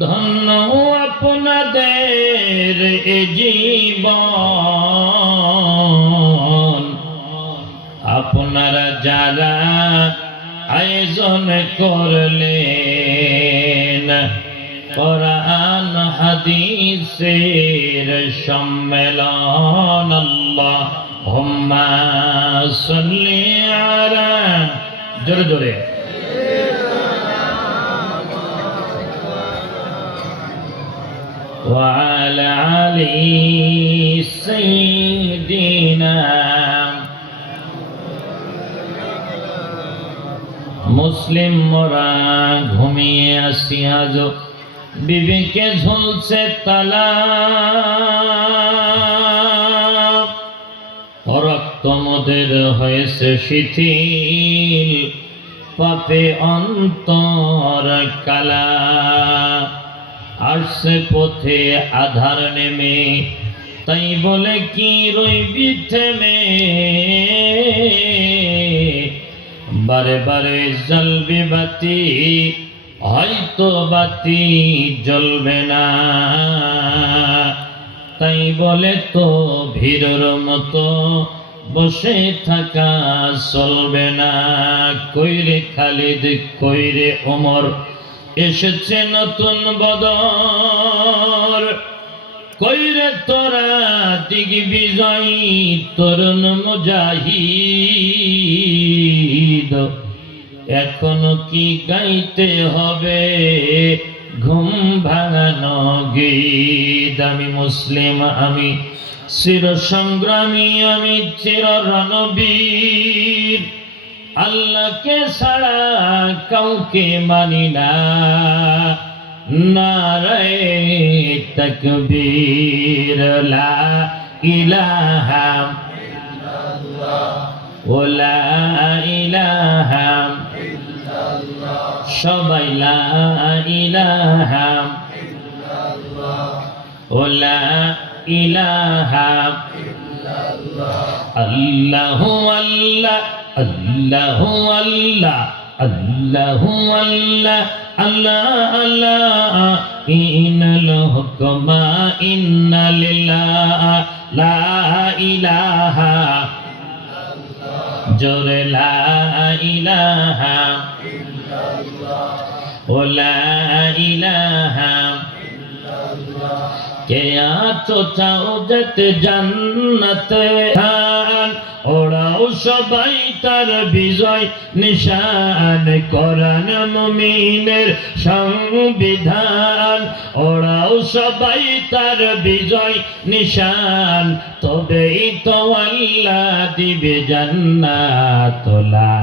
ধন্য আপনাদের এ জীবন, আপনারা যারা আয়োজন করলেন কোরআন হাদিসের সম্মেলন। আল্লাহুম্মা সাল্লি আলা, জোরে জোরে, ওয়া আলা আলি সাইয়্যিদিনা। মুসলিম মোরা ঘুমিয়ে আসি, আজ বিবেকে ঝুলছে তালা, রক্ত মোদের হয়েছে শিথিল, পাপে অন্তর কালা। আসছে পথে আধার নেমে, তাই বলে কি রইবি থেমে, বারে বারে জ্বলবে বাতি, হয়তো বাতি জ্বলবে না। তাই বলে তো ভিড়ের মতো বসে থাকা চলবে না। কইরে খালিদ কইরে ওমর, এসেছে নতুন বদর, কইরে তোরা দিগ্বিজয়ী তরুণ মুজাহিদ। এখনো কি গাইতে হবে ঘুম ভাঙানো গীত? আমি মুসলিম, আমি চির সংগ্রামী, আমি চির রণবীর, আল্লাহকে ছাড়া কাউকে মানি না। নারায়ে তাকবীর, লা ইলাহা ইল্লাল্লাহ, ওয়া লা ইলাহা ইল্লাল্লাহ, সবাই লা ইলাহা ইল্লাল্লাহ, ওয়া লা ইলাহা ইল্লাল্লাহ। আল্লাহু আল্লাহ, আল্লাহু আল্লাহ, আল্লাহু আল্লাহ, আল্লাহ আল্লাহ, ইন্নাল হুকমা ইন্না লিল্লাহ, লা ইলাহা ইল্লাল্লাহ, জোরে লা ইলাহা ইল্লাল্লাহ, ওয়া লা ইলাহা ইল্লাল্লাহ। কে আছো চাও যেতে জান্নাতে, ওরাও সবাই তার বিজয় নিশান, কোরআন মুমিনের সংবিধান। ওরাও সবাই তার বিজয় নিশান, তবেই তো আল্লাহ দিবে জান্নাত। লা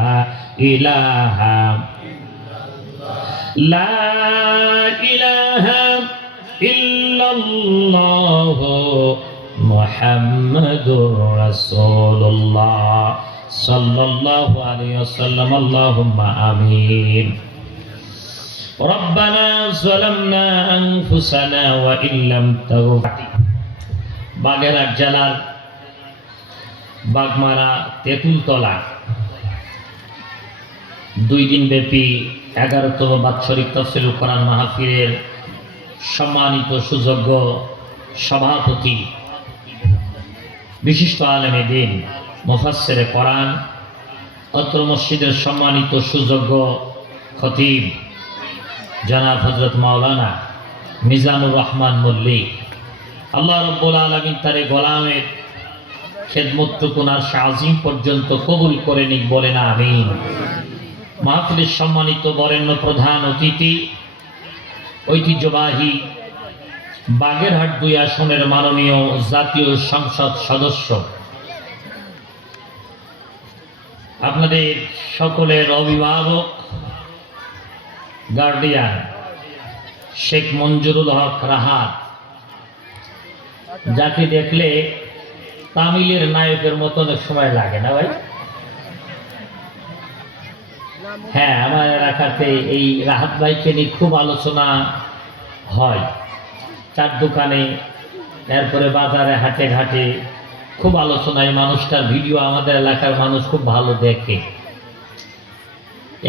ইলাহা লা ইলাহা ইল্লাল্লাহ মুহাম্মাদুর রাসূলুল্লাহ সাল্লাল্লাহু আলাইহি ওয়াসাল্লাম। আল্লাহুম্মা আমিন। রব্বানা যালামনা আনফুসানা ওয়া ইল্লাম তাগফির। বাগেরহাট জেলার বাগমারা তেঁতুলতলা 2 দিন ব্যাপী 11তম বাৎসরিক তাফসীরুল কোরআন মাহফিলের সম্মানিত সুযোগ্য সভাপতি, বিশিষ্ট আলেমে দ্বীন, মুফাসসিরে কোরআন, অত্র মসজিদের সম্মানিত সুযোগ্য খতিব জনাব হযরত মাওলানা মিজানুর রহমান মল্লিক, আল্লাহ রাব্বুল আলামিন তার গোলামের খেদমতটুকু আর শাহজিম পর্যন্ত কবুল করে নিক, বলেন আমিন। মাহফিলের সম্মানিত বরেণ্য প্রধান অতিথি, ঐতিহ্যবাহী বাগেরহাট 2 আসনের মাননীয় জাতীয় সংসদ সদস্য, আপনাদের সকলের অভিভাবক, গার্ডিয়ান শেখ মঞ্জুরুল হক রাহাত, যাকে দেখলে তামিলের নায়কের মতো অনেক সময় লাগে না ভাই? হ্যাঁ, আমার এলাকাতে এই রাহাত ভাইকে নিয়ে খুব আলোচনা হয়, চার দোকানে, এরপরে বাজারে, হাটে ঘাটে খুব আলোচনায়। মানুষটার ভিডিও আমাদের এলাকার মানুষ খুব ভালো দেখে।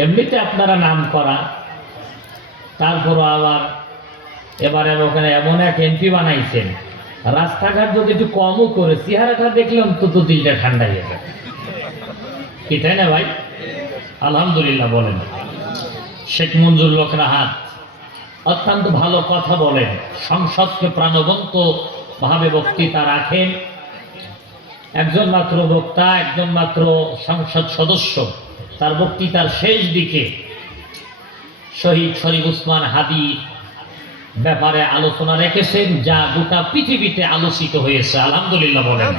এমনিতে আপনারা নাম করা, তারপরও আবার এবারে ওখানে এমন এক এমপি বানাইছেন, রাস্তাঘাট যদি একটু কমও করে চেহারাটা দেখলাম তো দিলটা ঠান্ডা হয়ে যাবে, কি তাই না ভাই? আলহামদুলিল্লাহ বলেন। শেখ মঞ্জুর লোকরাহাত অত্যন্ত ভালো কথা বলেন, সংসদকে প্রাণবন্ত ভাবে বক্তৃতা রাখেন। একজন মাত্র বক্তা, একজন মাত্র সংসদ সদস্য, তার বক্তৃতার শেষ দিকে শহীদ শরীফ উসমান হাদি ব্যাপারে আলোচনা রেখেছেন, যা গোটা পৃথিবীতে আলোচিত হয়েছে। আলহামদুলিল্লাহ বলেন।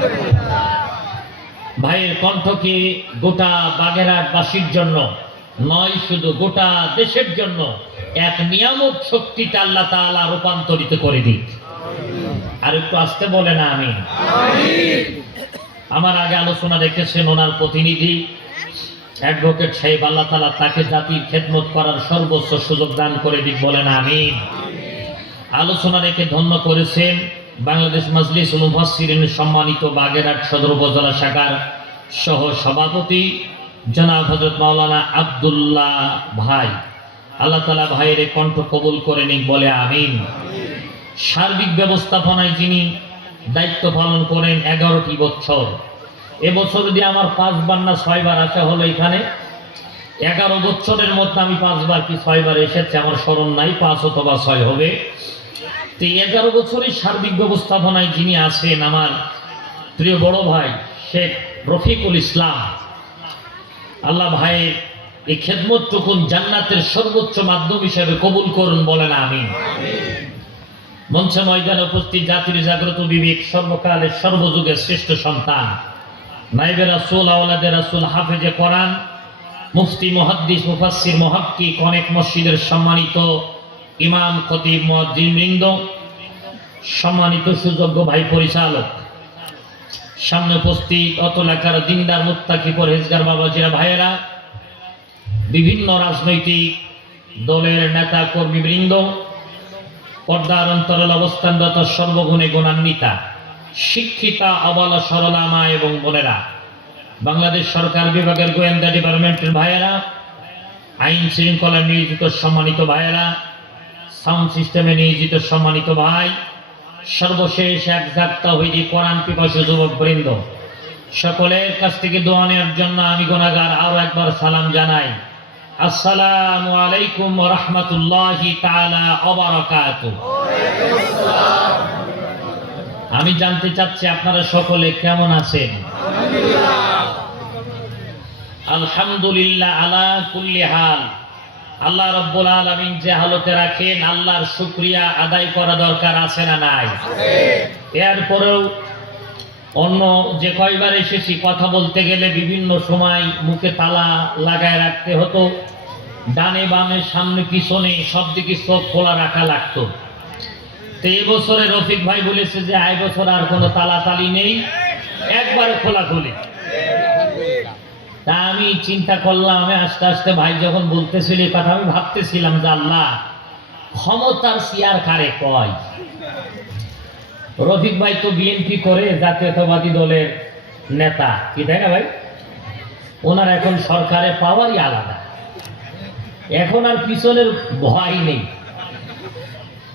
ভাইয়ের কণ্ঠকে গোটা বাগেরহাটবাসীর জন্য নয়, শুধু গোটা দেশের জন্য এক নিয়ামক শক্তিতে আল্লাহ তাআলা রূপান্তরিত করে দিক। আর একটু আসতে বলে না আমি। আমার আগে আলোচনা রেখেছেন ওনার প্রতিনিধি অ্যাডভোকেট সাহেব, আল্লাহ তাআলা তাকে জাতির খেদমত করার সর্বোচ্চ সুযোগ দান করে দিক, বলেন আমিন। আলোচনা রেখে ধন্য করেছেন বাংলাদেশ মাজলিসুল মুফাসসিরিন সম্মানিত বাগেরহাট সদর উপজেলা শাখার সহ সভাপতি জনাব হযরত মাওলানা আব্দুল্লাহ ভাই। আল্লাহ তাআলা ভাইয়ের কণ্ঠ কবুল করে নিক, বলে আমিন। সার্বিক ব্যবস্থাপনায় যিনি দায়িত্ব পালন করেন 11টি বছর, এবছর দিয়ে আমার 5 বার না 6 বার আসা হলো এখানে। 11 বছরের মধ্যে আমি 5 বার কি 6 বার এসেছি, আমার স্মরণ নাই, 5 অথবা 6 হবে। তো 11 বছরের সার্বিক ব্যবস্থাপনায় যিনি আছেন আমার প্রিয় বড় ভাই শেখ রফিকুল ইসলাম, আল্লাহ ভাইয়ের এই খেদমতটুকুন জান্নাতের সর্বোচ্চ মাধ্যম হিসেবে কবুল করুন, বলেন আমিন। মঞ্চে ময়দানে উপস্থিত জাতির জাগ্রত বিবেক, সর্বকালের সর্বযুগের শ্রেষ্ঠ সন্তান, নাইবে রাসূল, আওলাদে রাসূল, হাফেজে কোরআন, মুফতি, মুহাদ্দিস, মুফাসসির, মুহাক্কিক, অনেক মসজিদের সম্মানিত ইমাম, খতিব, মুয়াজ্জিনবৃন্দ, সম্মানিত সুযোগ্য ভাই পরিচালক, সামনে উপস্থিত অত এলাকার দিনদার, মুত্তাকি, পরহেজগার বাবাজিরা, ভাইয়েরা, বিভিন্ন রাজনৈতিক দলের নেতা কর্মীবৃন্দ, পর্দার অন্তরাল অবস্থানরত সর্বগুণে গুণান্বিতা শিক্ষিতা অবলা সরলা মা এবং বোনেরা, বাংলাদেশ সরকার বিভাগের গোয়েন্দা ডিপার্টমেন্টের ভাইয়েরা, আইন শৃঙ্খলা নিয়োজিত সম্মানিত ভাইয়েরা, সাউন্ড সিস্টেমে নিয়োজিত সম্মানিত ভাই, সর্বশেষ এক জাগতা হইদি কোরআন পিপাসু যুবক বৃন্দ, সকলের কাছ থেকে দোয়া নেওয়ার জন্য আমি গুনাহগার আরো একবার সালাম জানাই। আসসালামু আলাইকুম ওয়া রাহমাতুল্লাহি তাআলা ওয়া বারাকাতুহু। আমি জানতে চাচ্ছি আপনারা সকলে কেমন আছেন? আলহামদুলিল্লাহ আলা কুল্লি হাল। আল্লাহ রাব্বুল আলামিন যে হালতে রাখেন, আল্লাহর শুকরিয়া আদায় করা দরকার আছে না নাই? এরপরেও অন্য যে কয়বার এসেছি কথা বলতে গেলে বিভিন্ন সময় মুখে তালা লাগায় রাখতে হতো, ডানে বামে সামনে পিছনে সব দিকে চোখ খোলা রাখা লাগতো। তো এবছরে রফিক ভাই বলেছে যে এই বছর আর কোনো তালাতালি নেই, একবারে খোলাখুলি। তা আমি চিন্তা করলাম, আমি আস্তে আস্তে ভাই যখন বলতেছিল এই কথা, আমি ভাবতেছিলাম যে আল্লাহ, ক্ষমতার চেয়ার কারে কয়? রফিক ভাই তো বিএনপি করে, জাতীয়তাবাদী দলের নেতা, কি তাই না ভাই? ওনার এখন সরকারে পাওয়ারই আলাদা, এখন আর পিছনের ভয় নেই,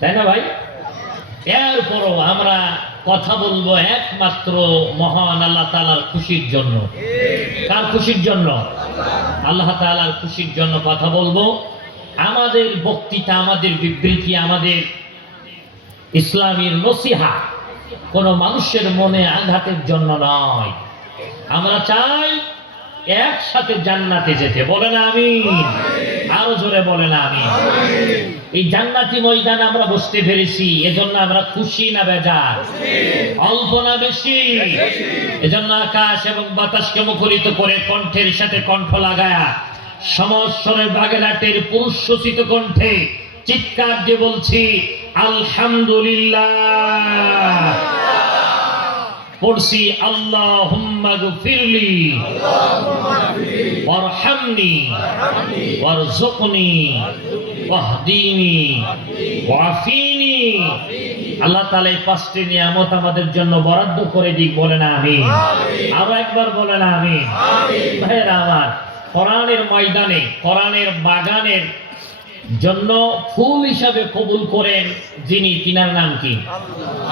তাই না ভাই? এরপরও আমরা কথা বলবো একমাত্র মহান আল্লাহ তাআলার খুশির জন্য। কার খুশির জন্য? আল্লাহ তাআলার খুশির জন্য কথা বলবো। আমাদের বক্তৃতা, আমাদের বিবৃতি, আমাদের ইসলামের নসিহা কোনো মানুষের মনে আঘাতের জন্য নয়। আমরা চাই একসাথে জান্নাতে যেতে, বলেন আমিন। আরো জোরে বলেন আমিন। এই জান্নাতি ময়দানে আমরা বসতে পেরেছি, এজন্য আমরা খুশি না বেজার? অল্প না বেশি? এজন্য আকাশ এবং বাতাসকে মুখরিত করে কণ্ঠের সাথে কণ্ঠ লাগায়া সমস্বরে বাগেরহাটের পুরুষোচিত কণ্ঠে চিৎকার দিয়ে বলছি আলহামদুলিল্লাহ। পড়ছি আল্লাহুম্মা গফিরলি ওয়ারহামনি ওয়ারযুকনি ওয়াহদিনি ওয়াফিনি। আল্লাহ তাআলা এই 5টি নিয়ামত আমাদের জন্য বরাদ্দ করে দিক, বলেন আমিন। আরো একবার বলেন আমিন। ভাইরা আমার, কোরআনের ময়দানে, কোরআনের বাগানের জন্য ফুল হিসাবে কবুল করেন যিনি, তিনার নাম কি?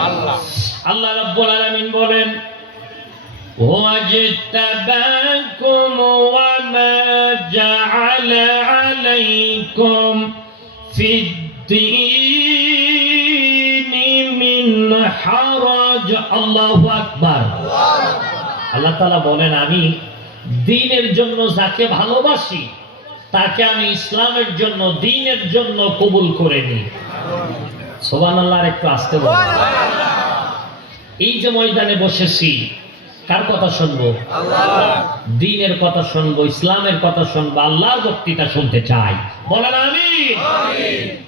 আল্লাহ। আল্লাহ রাব্বুল আলামিন বলেন, ওয়াজতাবাকুম ওয়া মা জাআলা আলাইকুম ফিদ-দীনি মিন হারাজ। আল্লাহু আকবার। আল্লাহ তাআলা বলেন, আমি দ্বীনের জন্য যাকে ভালোবাসি তাকে আমি ইসলামের জন্য, দ্বীনের জন্য কবুল করে নিই। সুবহানাল্লাহ। একটু আস্তে বলুন। এই যে ময়দানে বসেছি, কার কথা শুনবো? আল্লাহ। দ্বীনের কথা শুনবো, ইসলামের কথা শুনবো, আল্লাহর বক্তৃতা শুনতে চাই। বলেন আমিন।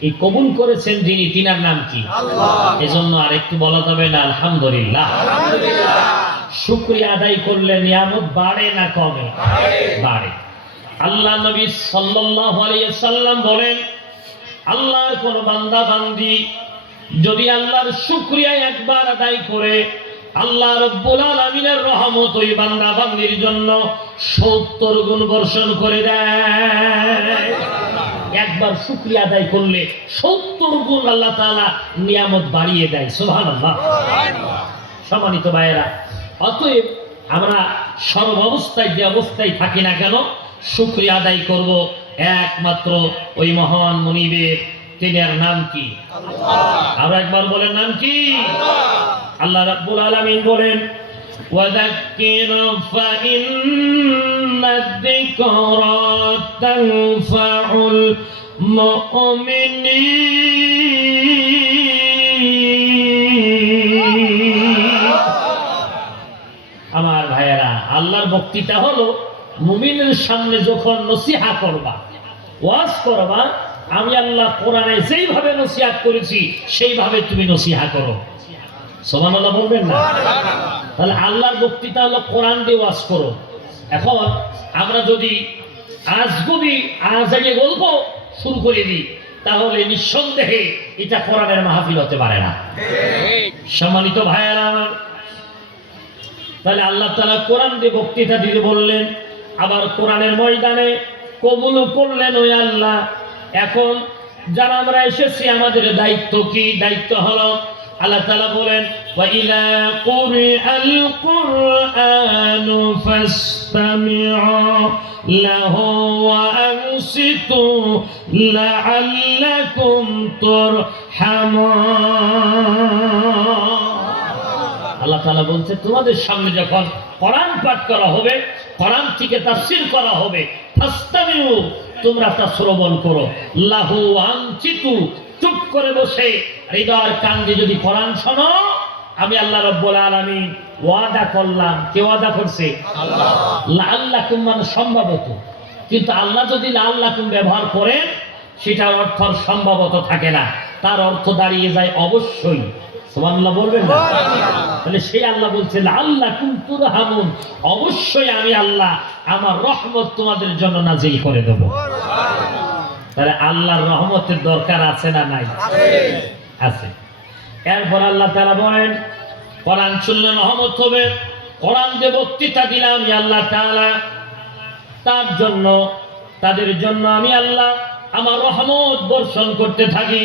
এই কবুল করেছেন যিনি, তিনার নাম কি? আল্লাহ। এজন্য আর একটু বলা যাবে না আলহামদুলিল্লাহ? আলহামদুলিল্লাহ। শুকরিয়া আদায় করলে নিয়ামত বাড়ে না কমে? বাড়ে। আল্লাহ নবী সাল্লাল্লাহু আলাইহি ওয়াসাল্লাম বলেন, আল্লাহর কোন বান্দা বান্দি যদি আল্লাহর শুকরিয়া একবার আদায় করে, আল্লাহ রাব্বুল আলামিনের রহমত ওই বান্দা বান্দির জন্য 70 গুণ বর্ষণ করে দেয়। একবার শুকরিয়া আদায় করলে 70 গুণ আল্লাহ তাআলা নিয়ামত বাড়িয়ে দেয়। সুবহানাল্লাহ। সম্মানিত ভাইয়েরা, অতএব আমরা সর্ব অবস্থায় যে অবস্থায় থাকি না কেন, শুকরিয়া আদায় করব একমাত্র ওই মহান মুনিবের। তিনার নাম কি? আল্লাহ। আমরা একবার বলেন, নাম কি? আল্লাহ। আল্লাহ রাব্বুল আলামিন বলেন, ওয়াযাক্কির ফাইন্নাদ-যিকরা তানফাউল মুমিনিন। আমার ভাইয়েরা, আল্লাহর বক্তৃতা হলো মুমিনের সামনে যখন নসিহা করবা, ওয়াজ করবা, আমি আল্লাহ কোরআনে যেইভাবে নসিহত করেছি সেইভাবে তুমি নসিহা করো। সুবহানাল্লাহ বলবেন না? তাহলে আল্লাহর বক্তৃতা হলো কোরআন দিয়ে ওয়াজ করো। এখন আমরা যদি আজকে গল্প শুরু করে দিই, তাহলে নিঃসন্দেহে এটা কোরআনের মাহফিল হতে পারে না। সম্মানিত ভাইয়েরা আমার, তাহলে আল্লাহ তাআলা কোরআন দিয়ে বক্তৃতা দিতে বললেন, আবার কোরআনের ময়দানে কবুল করলেন ওই আল্লাহ। এখন যারা আমরা এসেছি, আমাদের দায়িত্ব কি? দায়িত্ব হলো, আল্লাহ তাআলা বলেন, ওয়া ইলা কুরআল কুরআনু ফাসতামিউ লাহু ওয়া আনসিতু লাআল্লাকুম তুরহামুন। আল্লাহ তাআলা বলছে, তোমাদের সামনে যখন কোরআন পাঠ করা হবে, কোরআন থেকে তাফসীর করা হবে, ফাসতামিউ, তোমরা তা শ্রবণ করো, লাহু আনসিতু, চুপ করে বসে হৃদয়ের কান দিয়ে যদি কোরআন শোনো, আমি আল্লাহ রাব্বুল আলামিন ওয়াদা করলাম। কে ওয়াদা করছে? আল্লাহ। লাআল্লাকুম মানে সম্ভবত, কিন্তু আল্লাহ যদি লাআল্লাকুম ব্যবহার করেন, সেটা অর্থ সম্ভবত থাকে না, তার অর্থ দাঁড়িয়ে যায় অবশ্যই। সুবহানাল্লাহ বলবেন না? তাহলে সেই আল্লাহ বলছে, লাআল্লাকুম তুরহামুন, অবশ্যই আমি আল্লাহ আমার রহমত তোমাদের জন্য নাজিল করে দেব। তাহলে আল্লাহর রহমতের দরকার আছে না নাই? আছে। এরপর আল্লাহ তাআলা বলেন, কোরআন শুনলে রহমত হবে, কোরআন দিয়ে বক্তৃতা দিলাম আমি আল্লাহ তাআলা, তার জন্য, তাদের জন্য আমি আল্লাহ আমার রহমত বর্ষণ করতে থাকি।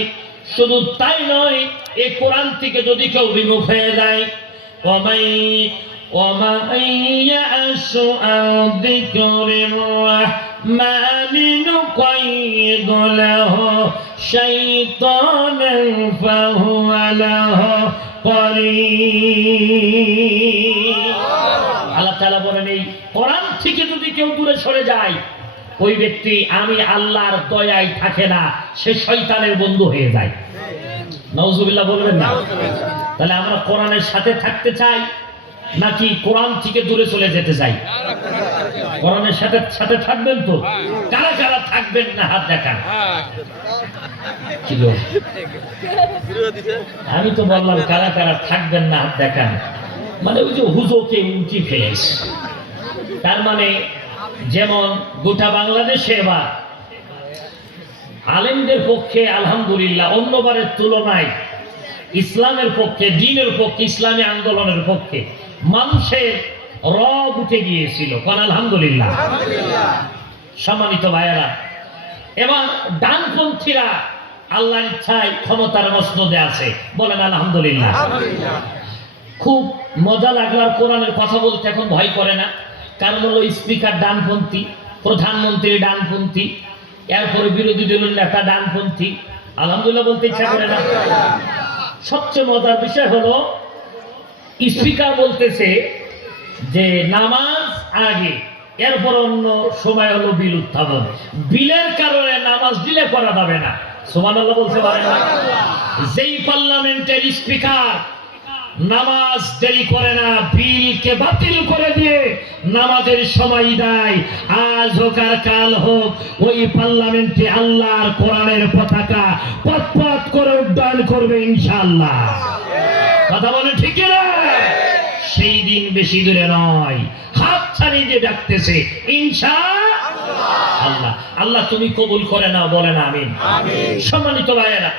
শুধু তাই নয়, এই কোরআন থেকে যদি কেউ বিমুখ হয়ে যায়, ومن يعش عن ذكر الرحمن نقيض له شيطانا فهو له قرين। আল্লাহ তাআলা বলেন, এই কোরআন থেকে যদি কেউ দূরে সরে যায়, ওই ব্যক্তি আমি আল্লাহর দয়ায় থাকে না, সে শয়তানের বন্ধু হয়ে যায়। নাউজুবিল্লাহ বলবেন না? তাহলে আমরা কোরআনের সাথে থাকতে চাই নাকি কোরআন থেকে দূরে চলে যেতে চাই? কোরআনের সাথে সাথে থাকবেন তো? কারা কারা থাকবেন না হাত দেখান। আমি তো বললাম কারা কারা থাকবেন না হাত দেখান, মানে ওই যে হুজুরকে উঁচি ফেলেছে। তার মানে যেমন গোটা বাংলাদেশে এবার আলেমদের পক্ষে আলহামদুলিল্লাহ অন্যবারের তুলনায় ইসলামের পক্ষে, দ্বীনের পক্ষে, ইসলামী আন্দোলনের পক্ষে মানুষের রব উঠে গিয়েছিল। কোন আলহামদুলিল্লাহ। সম্মানিত ভাইয়েরা, এবার ডানপন্থীরা আল্লাহর ইচ্ছায় ক্ষমতার মসনদে আছে, বলেন আলহামদুলিল্লাহ। খুব মজা লাগলো, আর কোরআনের কথা বলতে এখন ভয় করে না, কারণ হলো স্পিকার ডানপন্থী, প্রধানমন্ত্রী ডানপন্থী, এরপরে বিরোধী দলের নেতা ডানপন্থী। আলহামদুলিল্লাহ বলতে ইচ্ছা করে না। সবচেয়ে মজার বিষয় হলো স্পিকার বলতেছে যে নামাজ আগে, এরপর অন্য সময় হলো বিল উত্থাপন, বিলের কারণে নামাজ ডিলে করা যাবে না। সুবহানাল্লাহ বলতে পারে না? যেই পার্লামেন্টের স্পিকার নামাজ দেরি করে না, বিলকে বাতিল করে দিয়ে নামাজের সময় দেয়, আজ হোক আর কাল হোক ওই পার্লামেন্টে আল্লাহর কোরআনের পতাকা পথ করে উড্ডয়ন করবে ইনশাআল্লাহ। কথা বলে ঠিক না? সেই দিন বেশি দূরে নয়, হাত ছাড়িয়ে দিয়ে ডাকতেছে ইনশাআল্লাহ। আল্লাহ তুমি কবুল করে নাও, বলেন আমিন। সম্মানিত ভাইয়েরা,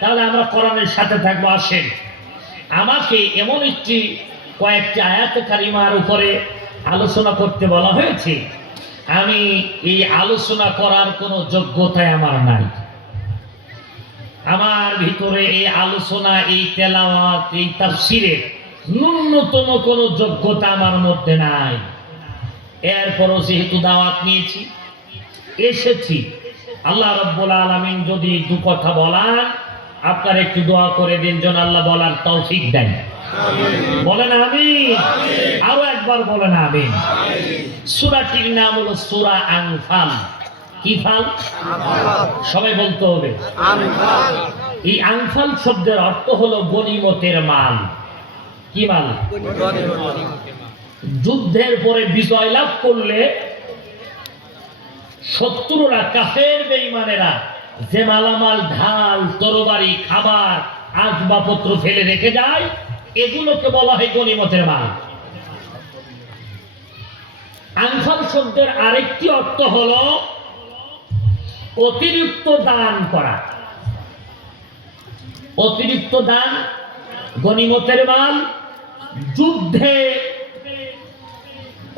তাহলে আমরা কোরআনের সাথে থাকবো। আসেন, আমাকে এমন কয়েকটি আয়াতে কারিমার উপরে আলোচনা করতে বলা হয়েছে। আমি এই আলোচনা করার কোনো যোগ্যতাই আমার নাই। আমার ভিতরে এই আলোচনা, এই তেলাওয়াত, এই তাফসীরের ন্যূনতম কোনো যোগ্যতা আমার মধ্যে নাই। এরপরও যেহেতু দাওয়াত নিয়েছি, এসেছি, আল্লাহ রাব্বুল আলামিন যদি দু কথা বলার, আপনারা একটু দোয়া করে দিন যেন আল্লাহ বলার তৌফিক দেন। বলেন আমিন। আরো একবার বলেন আমিন। সূরাটির নাম হলো সূরা আনফাল। কি ফাল? সবাই বলতে হবে আনফাল। এই আনফাল শব্দের অর্থ হলো গনিমতের মাল। কি মাল? যুদ্ধের পরে বিজয় লাভ করলে শত্রুরা, কাফের বেঈমানেরা যে মালামাল, ঢাল, তরবারি, খাবার, আসবাবপত্র ফেলে রেখে যায়, এগুলোকে বলা হয় গনিমতের মাল। আনফাল শব্দের আরেকটি অর্থ হলো অতিরিক্ত দান করা। অতিরিক্ত দান, গনিমতের মাল, যুদ্ধে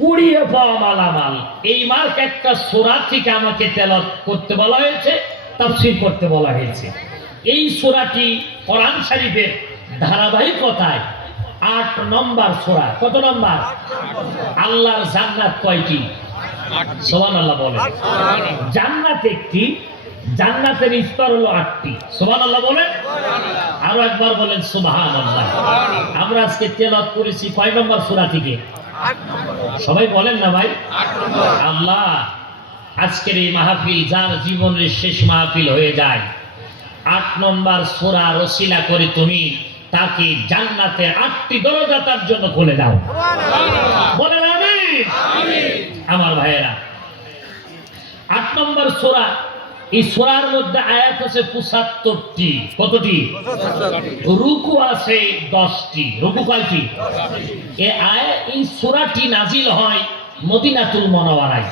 কুড়িয়ে পাওয়া মালামাল। এই মার্ক একটা সূরা থেকে আমাকে তেলাওয়াত করতে বলা হয়েছে, তাফসীর করতে বলা হয়েছে। এই সূরাটি কোরআন শরীফের ধারাবাহিকতায় ৮ নম্বর সূরা। কত নম্বর? আল্লাহর জান্নাত কয়টি? সুবহানাল্লাহ বলেন। জান্নাত একটি, জান্নাতের স্তর হলো ৮টি। সুবহানাল্লাহ বলেন। আরো একবার বলেন সুবহানাল্লাহ। আমরা আজকে তেলাওয়াত করেছি কয় নম্বর সূরা থেকে? সবাই বলেন না ভাই? আল্লাহ আজকের এই মাহফিল যার জীবনের শেষ মাহফিল হয়ে যায়, ৮ নম্বর সূরা রসিলা করে তুমি তাকে জান্নাতের ৮টি দরজা তার জন্য খুলে দাও। বলেন আমিন। আমার ভাইয়েরা, ৮ নম্বর সূরা, এই সূরার মধ্যে আয়াত আছে ৭৫টি। কতটি? রুকু আছে 10টি। রুকু কয়টি? এই সূরাটি নাজিল হয় মদিনাতুল মুনাওয়ারায়।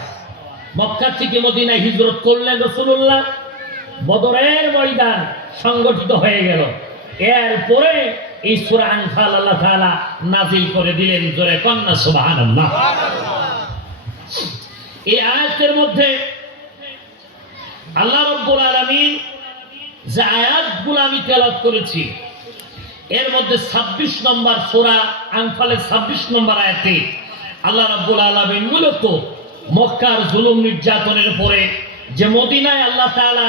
মক্কা থেকে মদিনায় হিজরত করলেন রাসূলুল্লাহ, বদরের ময়দান সংগঠিত হয়ে গেল। এরপরে এই সূরা আনফাল আল্লাহ তাআলা নাজিল করে দিলেন। জোরে কন্না সুবহানাল্লাহ। এই আয়াতের মধ্যে আল্লাহ রাব্বুল আলামিন যে আয়াতগুলো আমি তেলাওয়াত করেছি, এর মধ্যে 26 নম্বর সূরা আনফালের 26 নম্বর আয়াতে আল্লাহ রাব্বুল আলামিন মূলত মক্কার জুলুম নির্যাতনের পরে যে মদিনায় আল্লাহ তাআলা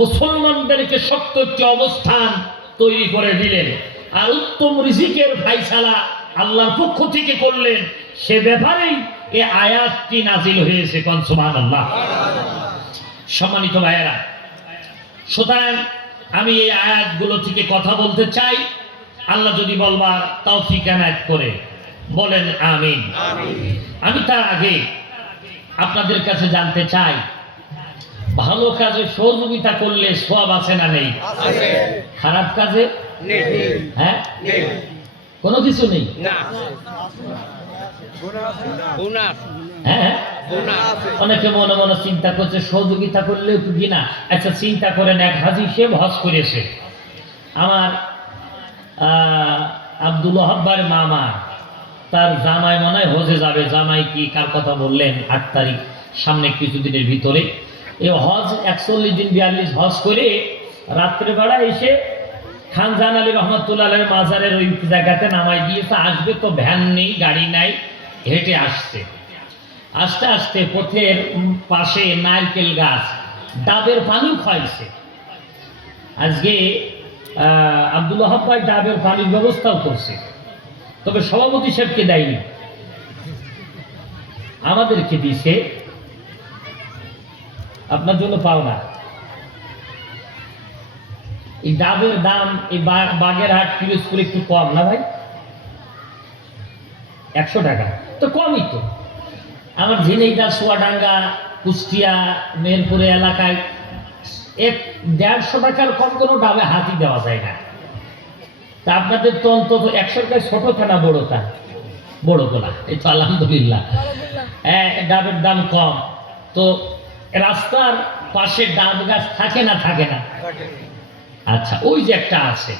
মুসলমানদেরকে শক্ত একটি অবস্থান তৈরি করে দিলেন, আর উত্তম রিজিকের ফায়সালা আল্লাহর পক্ষ থেকে করলেন, সে ব্যাপারেই এই আয়াতটি নাজিল হয়েছে। কোন সুবহানাল্লাহ। সম্মানিত ভাইয়েরা, সুতরাং আমি এই আয়াতগুলো থেকে কথা বলতে চাই, আল্লাহ যদি বলবার তৌফিক এনায়েত করে। বলেন আমিন। আমি তার আগে আপনাদের কাছে জানতে চাই, ভালো কাজে সহযোগিতা করলে সওয়াব আছে না নেই? খারাপ কাজে হ্যাঁ কোনো কিছু নেই। হ্যাঁ, অনেকে মনে মনে চিন্তা করছে সহযোগিতা করলে একটু ঘৃণা। আচ্ছা চিন্তা করেন, এক হাজী সে হজ করেছে, আমার আব্দুল ওহাব্বার মামা, তার জামাই মনে হয় হজে যাবে। জামাই কি কার কথা বললেন? 8 তারিখ। সামনে কিছুদিনের ভিতরে। এই হজ 41 দিন 42 হজ করে রাত্রেবেলা এসে খান জাহান আলী রহমতুল্লাহ আলাইহির মাজারের ওই জায়গাতে নামাই দিয়েছে। আসবে তো ভ্যান নেই, গাড়ি নাই, হেঁটে আসছে। আস্তে আস্তে পথের পাশে নারকেল গাছ, ডাবের পানি খাইছে। আজকে আব্দুল ওয়াহাব ভাই ডাবের পানির ব্যবস্থাও করছে, তবে সভাপতি সাহেবকে দেয়নি, আমাদেরকে দিছে। আপনার জন্য পাওনা। এই ডাবের দাম এই বাগেরহাট পিরোজপুর একটু কম না ভাই? 100 টাকা তো কমই তো। আমার ঝিনাইদহ, চুয়াডাঙ্গা, কুষ্টিয়া, মেহেরপুরে এলাকায় 150 টাকার কম কোনো ডাবে হাতি দেওয়া যায় না। তা আপনাদের তো অন্তত 100 টাকায় ছোট থানা বড় তা বড় গোলা, এই তো আলহামদুলিল্লাহ ডাবের দাম কম। তো রাস্তার পাশে ডাব গাছ থাকে না? থাকে না? আচ্ছা, ওই যে একটা আছে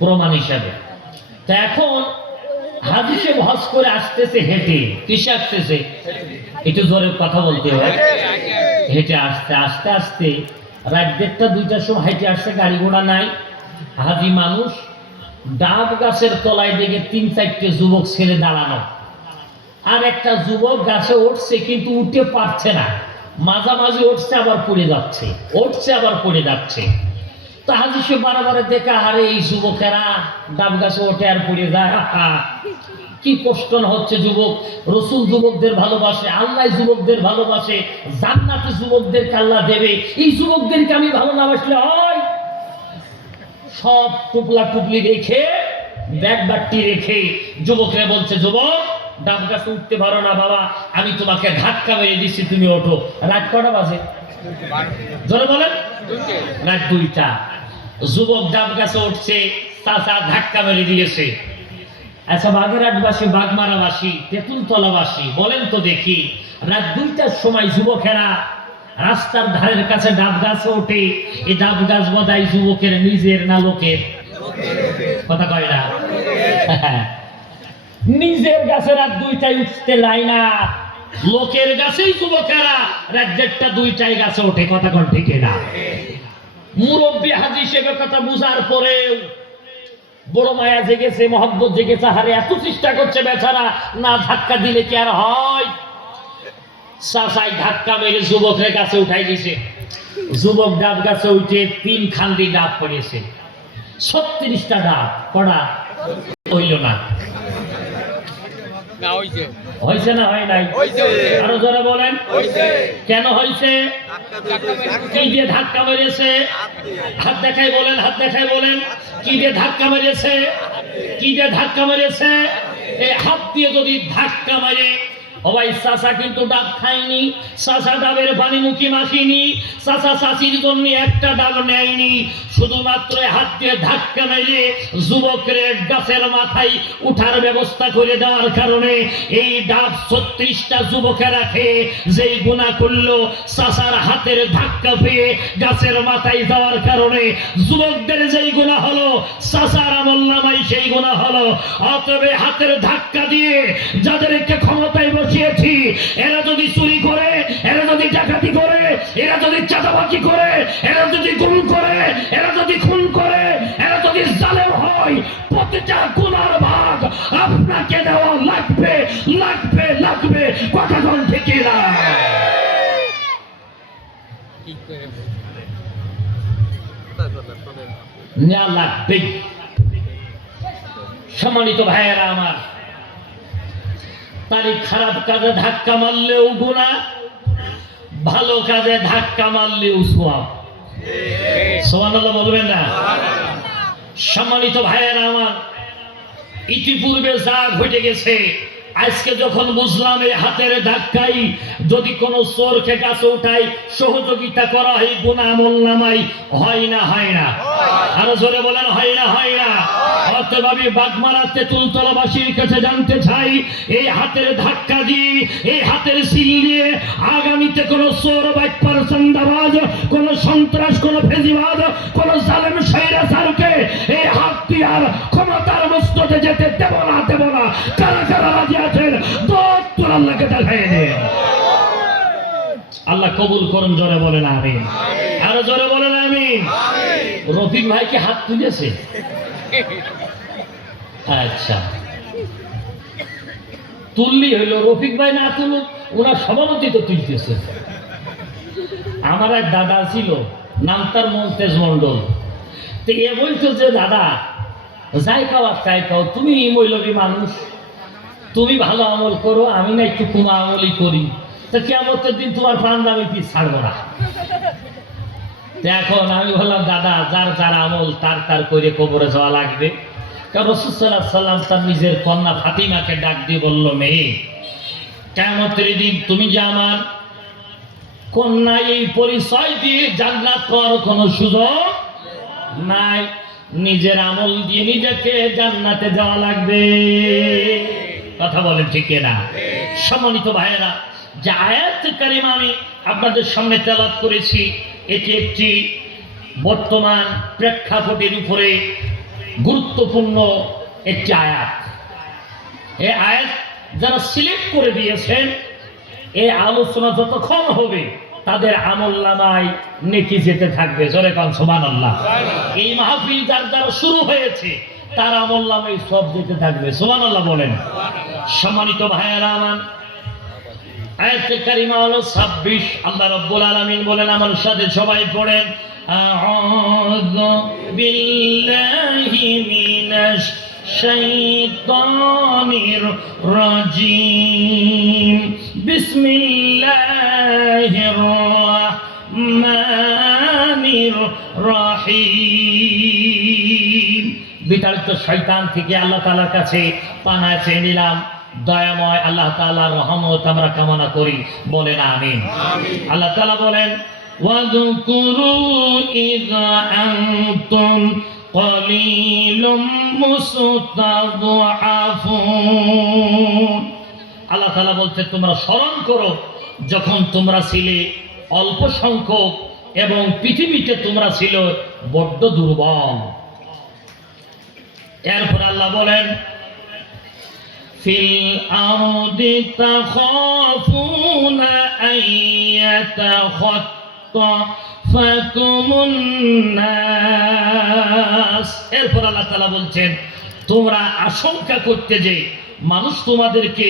প্রমাণ হিসাবে। তো এখন হাজি সাহেব হজ করে আসতেছে হেঁটে। কিসে আসতেছে? একটু জোরে কথা বলতে হয়। হেঁটে আসতে আস্তে আস্তে রাত 1:30 2টার সময় হেঁটে আসছে, গাড়ি ঘোড়া নাই, হাজি মানুষ। ডাব গাছের তলায় দেখে 3-4টে যুবক ছেলে দাঁড়ানো, আর একটা যুবক গাছে উঠছে কিন্তু উঠতে পারছে না, মাঝামাঝি উঠছে আবার পড়ে যাচ্ছে, উঠছে আবার পড়ে যাচ্ছে। তা হাজি সাহেব বারবার দেখা, আরে এই যুবকেরা ডাব গাছে ওঠে আর পড়ে যায়, কি কষ্ট না হচ্ছে। যুবক, রসুল যুবকদের ভালোবাসে, আল্লাহ যুবকদের ভালোবাসে, জান্নাতে যুবকদেরকে আল্লাহ দেবে, এই যুবকদেরকে আমি ভালো না বাসলে হয়? সব টুপলা টুপলি রেখে, ব্যাগ বাট্টি রেখে যুবকরা বলছে, যুবক ডাব গাছে উঠতে পারো না বাবা, আমি তোমাকে ধাক্কা মেরে দিচ্ছি, তুমি ওঠো। রাত কটা বাজে? জোরে বলেন। রাত 2টা। যুবক ডাব গাছে উঠছে, চাচা ধাক্কা মেরে দিয়েছে। আচ্ছা, বাগেরহাটবাসী, বাগমারাবাসী, তেঁতুলতলাবাসী বলেন তো দেখি, রাত 2টার সময় যুবকেরা রাস্তার ধারের কাছে ডাব গাছে ওঠে, এই ডাব গাছ বোধহয় যুবকের নিজের না লোকের? কথা কয় না? নিজের গাছে রাত 2টায় উঠতে লাই না, লোকের গাছেই যুবকেরা রাত 1:30 2টায় গাছে ওঠে। কথা কন ঠিক না? মুরব্বী হাজি হিসেবে কথা বুঝার পরেও বড় মায়া জেগেছে, মহব্বত জেগেছে, হারে এত চেষ্টা করছে বেচারা, না ধাক্কা দিলে কি আর হয়? চাচাই ধাক্কা মেরে যুবকের কাছে উঠাই দিছে। যুবক ডাব গাছে উঠে 3 খান্দি ডাব পড়েছে, 36টা ডাব। কড়া হইল না? হয়েছে না হয় নাই? আরো যারা বলেন কেন হয়েছে? কি দিয়ে ধাক্কা মেরেছে? হাত দেখাই বলেন, হাত দেখাই বলেন, কি দিয়ে ধাক্কা মেরেছে? কি দিয়ে ধাক্কা মেরেছে? এই হাত দিয়ে যদি ধাক্কা মারে, ও ভাই চাচা কিন্তু ডাব খায়নি, চাচা ডাবের পানি মুখে মাখিনি, চাচা চাচির জন্য একটা ডাব নেয়নি, শুধুমাত্র হাত দিয়ে ধাক্কা মেরে যুবকের গাছের মাথায় উঠার ব্যবস্থা করে দেওয়ার কারণে এই ডাব 36টা যুবকেরা খেয়ে যেই গুনাহ করলো, চাচার হাতের ধাক্কা পেয়ে গাছের মাথায় যাওয়ার কারণে যুবকদের যেই গুনাহ হলো, চাচার আমলনামায় সেই গুনাহ হলো। অতএব হাতের ধাক্কা দিয়ে যাদেরকে ক্ষমতায় বসিয়েছি, এরা যদি চুরি করে, এরা যদি ডাকাতি করে, এরা যদি চাঁদাবাজি করে, এরা যদি গুম করে, এরা যদি খুন করে, এরা যদি জালেম হয়, প্রতিটা গুনার ভাগ আপনাকে দেওয়া লাগবে, লাগবে, লাগবে। কথা কোন ঠিক না? না লাগবে। সম্মানিত ভাইয়েরা আমার, তারই খারাপ কাজে ধাক্কা মারলেও গুনাহ, ভালো কাজে ধাক্কা মারলেও সওয়াব। সুবহানাল্লাহ বলবেন না? সম্মানিত ভাইয়েরা আমার, ইতিপূর্বে যা ঘটে গেছে, আজকে যখন বুঝলাম এই হাতের ধাক্কাই যদি কোনো চোরকে কাছে উঠাই সহযোগিতা করা হয়, গুনাহ আমলনামায় হয় না? হয় না? আরো জোরে বলেন, হয় না? হয় না? অতএব আমি বাগমারা তেঁতুলতলাবাসীর কাছে জানতে চাই, এই হাতের ধাক্কা দিয়ে, এই হাতের সিল দিয়ে আগামীতে কোনো চোর, বাটপার, চাঁদাবাজ, কোনো সন্ত্রাস, কোনো ফেজিবাজ, কোনো জালেম স্বৈরাচারকে এই হাত দিয়ে আর ক্ষমতার মস্ততে যেতে দেব না, দেব না। কারা কারা রাজি আছেন? দোয়া আল্লাহকে দেখায় দেন। আল্লাহ কবুল করুন, জোরে বলেন আমিন। আরো জোরে বলেন আমিন। রফিক ভাই কি হাত তুলেছে? আচ্ছা, তুললি হইল, রফিক ভাই না তুলুক, ওনার সভাপতি তো তুলতেছে। আমার এক দাদা ছিল, নাম তার মন্তেজ মন্ডল। তো এ বলতো যে দাদা যাই খাও আর তাই খাও, তুমি মৌলবী মানুষ, তুমি ভালো আমল করো, আমি না একটু কুমা আমলই করি, তো কিয়ামতের দিন তোমার প্রাণ আমি কি ছাড়বো না। এখন আমি বললাম দাদা যার যার আমল তার তার করে কবরে যাওয়া লাগবে। কারণ রাসূল সাল্লাল্লাহু আলাইহি ওয়াসাল্লাম তার নিজের কন্যা ফাতিমাকে ডাক দিয়ে বলল, মেয়ে কিয়ামতের দিন তুমি যে আমার কন্যা, এই পরিচয় দিয়ে জান্নাত পাওয়ার কোনো সুযোগ নাই, নিজের আমল দিয়ে নিজেকে জান্নাতে যাওয়া লাগবে। কথা বলেন ঠিক না? সম্মানিত ভাইয়েরা, যে আয়াত কারিমা আমি আপনাদের সামনে তেলাওয়াত করেছি, এটি একটি বর্তমান প্রেক্ষাপটের উপরে গুরুত্বপূর্ণ একটি আয়াত। এই আয়াত যারা সিলেক্ট করে দিয়েছেন, এই আলোচনা যতক্ষণ হবে তাদের আমলনামায় নেকি যেতে থাকবে। জোরে কান সুবহানাল্লাহ। এই মাহফিল যার দ্বারা শুরু হয়েছে তার আমলনামায় সব যেতে থাকবে। সুবহানাল্লাহ বলেন। সম্মানিত ভাইয়েরা আমার, আয়াতে কারিমা হলো 26। আল্লাহ রাব্বুল আলামিন বলেন, আমার সাথে সবাই পড়েন, আউযু বিল্লাহি মিনাশ শাইতানির রাজিম, বিসমিল্লাহির রাহমানির রহিম। বিতাড়িত শয়তান থেকে আল্লাহ তাআলার কাছে পানাহ চেয়ে নিলাম। দয়াময় আল্লাহ তাআলার রহমত আমরা কামনা করি, বলেন আমিন। আল্লাহ তাআলা বলেন, ওয়াযকুরু ইযা আনতুম কলিলুম মুস্তাদআফুন। আল্লাহ তাআলা বলতে তোমরা স্মরণ করো যখন তোমরা ছিলে অল্প সংখ্যক এবং পৃথিবীতে তোমরা ছিল বড্ড দুর্বল। এরপর আল্লাহ বলেন, ফিল আরদি তাখাফুনা আইয়াতাখাত্তাফাকুমুন নাস। এরপর আল্লাহ তাআলা বলছেন, তোমরা আশঙ্কা করতে যে মানুষ তোমাদেরকে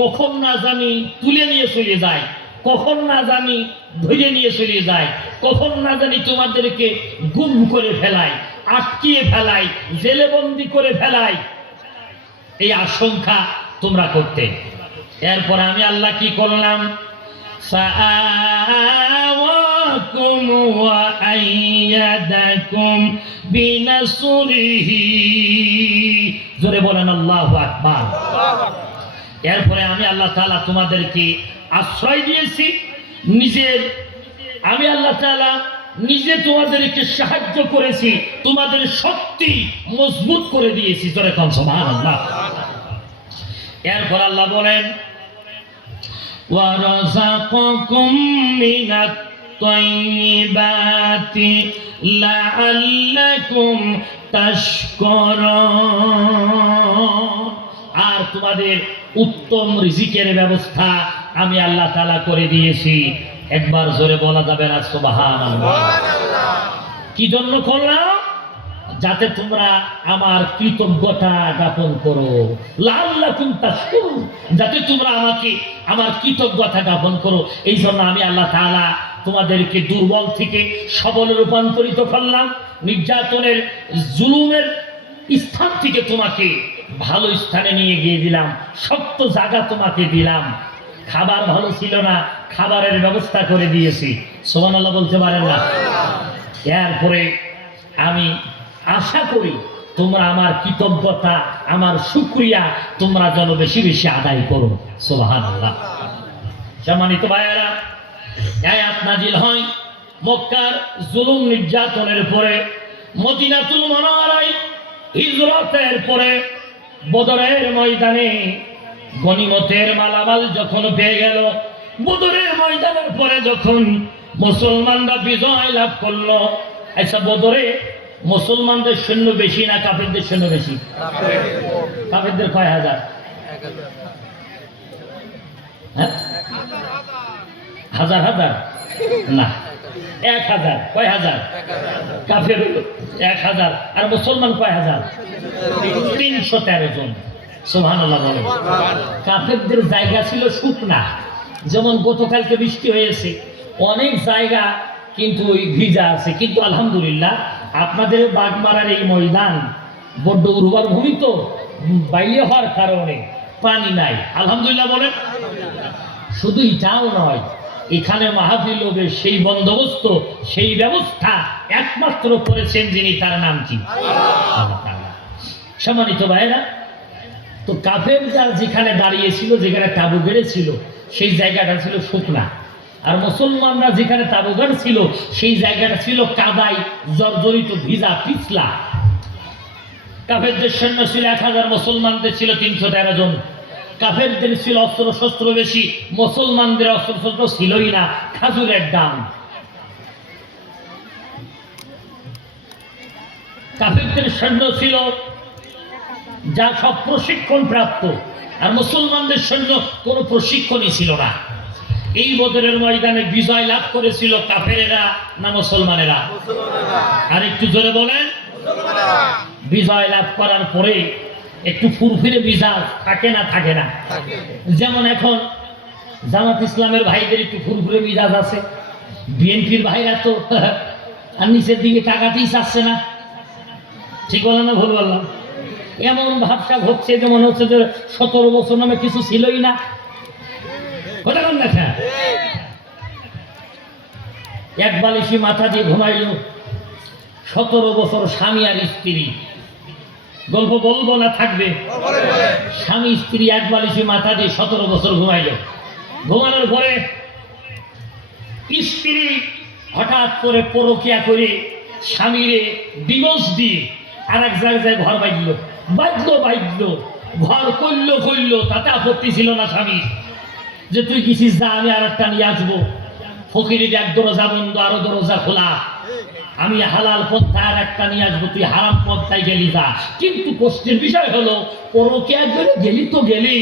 কখন না জানি তুলে নিয়ে চলে যায়, কখন না জানি ধরে নিয়ে চলে যায়, কখন না জানি তোমাদেরকে গুম করে ফেলায়, আটকিয়ে ফেলায়, জেলে বন্দি করে ফেলায়, এই আশঙ্কা তোমরা করতে। এরপর আমি আল্লাহ কি করলাম, ফাআওয়াকুম ওয়া আইয়াদাকুম বিনাসরিহি। জোরে বলেন আল্লাহু আকবার। এরপরে আমি আল্লাহ তাআলা তোমাদেরকে আশ্রয় দিয়েছি নিজের, আমি আল্লাহ তাআলা নিজে তোমাদেরকে সাহায্য করেছি, তোমাদের শক্তি মজবুত করে দিয়েছি। জোরে কান সুবহানাল্লাহ। এরপর আল্লাহ বলেন, ওয়া রাযাকাকুম মিনাত তাইয়্যিবাতি লাআল্লাকুম তাশকুরুন। আর তোমাদের উত্তম রিজিকের ব্যবস্থা আমি আল্লাহ তাআলা করে দিয়েছি। একবার জোরে বলা যাবে না সুবহানাল্লাহ? কি জন্য করলাম? যাতে তোমরা আমার কৃতজ্ঞতা জ্ঞাপন করো, লাআল্লাকুম তাশকুরুন, যাতে তোমরা আমাকে আমার কৃতজ্ঞতা জ্ঞাপন করো। এই জন্য আমি আল্লাহ তাআলা তোমাদেরকে দুর্বল থেকে সবলে রূপান্তরিত করলাম, নির্যাতনের জুলুমের স্থান থেকে তোমাকে ভালো স্থানে নিয়ে গিয়ে দিলাম, শক্ত জায়গা তোমাকে দিলাম। খাবার ভালো ছিল না, খাবারের ব্যবস্থা করে দিয়েছি। সুবহানাল্লাহ বলতে পারেন না? এরপরে আমি আশা করি তোমরা আমার কৃতজ্ঞতা, আমার শুকরিয়া তোমরা যেন বেশি বেশি আদায় করো। সুবহানাল্লাহ। সম্মানিত ভাইয়েরা, আয়াত নাজিল হয় মক্কার জুলুম নির্যাতনের পরে, মদিনাতুল মুনাওয়ারায় হিজরতের পরে, বদরের ময়দানে গনিমতের মালামাল যখন পেয়ে গেল, বদরের ময়দানের পরে যখন মুসলমানরা বিজয় লাভ করলো। আচ্ছা, বদরে মুসলমানদের সৈন্য বেশি না কাফেরদের সৈন্য বেশি? কাফেরদের কয় হাজার? হাজার হাজার না, 1000। কয় হাজার? কাফের 1000 আর মুসলমান কয় হাজার? 313 জন। সুবহানাল্লাহ বলেন। কাফেরদের জায়গা ছিল শুকনা, যেমন গতকালকে বৃষ্টি হয়েছে, অনেক জায়গা কিন্তু ওই ভিজা আছে, কিন্তু আলহামদুলিল্লাহ আপনাদের বাগমারার এই ময়দান বড্ড উর্বর ভূমি, তো বাইরে হওয়ার কারণে পানি নাই, আলহামদুলিল্লাহ বলেন। শুধু এটাও নয়, এখানে মাহফিল হবে সেই বন্দোবস্ত, সেই ব্যবস্থা একমাত্র করেছেন যিনি, তার নাম কি? আল্লাহ তাআলা। সম্মানিত ভাইরা, তো কাফেররা যেখানে দাঁড়িয়েছিল, যেখানে তাবু গেড়েছিল, সেই জায়গাটা ছিল শুকনা, আর মুসলমানরা যেখানে তাবু ছিল সেই জায়গাটা ছিল কাদায় জর্জরিত, ভিজা, পিছলা। কাফেরদের সৈন্য ছিল 1000, মুসলমানদের ছিল 313 জন। কাফেরদের ছিল অস্ত্র শস্ত্র বেশি, মুসলমানদের অস্ত্র শস্ত্র ছিলই না, খাজুরের দাম। কাফেরদের সৈন্য ছিল যা সব প্রশিক্ষণ প্রাপ্ত, আর মুসলমানদের সৈন্য কোনো প্রশিক্ষণই ছিল না। এই বদরের ময়দানে বিজয় লাভ করেছিল কাফেরেরা না মুসলমানেরা? আর একটু জোরে বলেন। বিজয় লাভ করার পরে একটু ফুরফুরে মিজাজ থাকে না? থাকে না? যেমন এখন জামাত ইসলামের ভাইদের একটু ফুরফুরে মিজাজ আছে, বিএনপির ভাইরা তো আর নিচের দিকে তাকাতেই চাচ্ছে না। ঠিক বললাম না ভুল বললাম? এমন ভাবসাব হচ্ছে যে মনে হচ্ছে যে 17 বছর নামে কিছু ছিলই না। কথা বল না, এক বালিশি মাথা দিয়ে ঘুমাইল 17 বছর স্বামী আর স্ত্রী। গল্প বলবো না থাকবে? স্বামী স্ত্রী এক বালিশি মাথা দিয়ে 17 বছর ঘুমাইল। ঘুমানোর পরে স্ত্রী হঠাৎ করে পরকিয়া করে স্বামীরে ডিভোর্স দিয়ে আর এক জায়গায় ঘর বাঁধলো, ঘর করলো, তাতে আপত্তি ছিল না স্বামী, যে তুই কিছিস যা, আমি আর একটা নিয়ে আসবো। ফকিরের এক দরজা বন্ধ, আরো দরজা খোলা, আমি হালাল পন্থায় আর একটা নিয়ে আসবো, তুই হারাম পন্থায় গেলি যা। কিন্তু কষ্টের বিষয় হলো, পরকিয়া গেলি তো গেলি,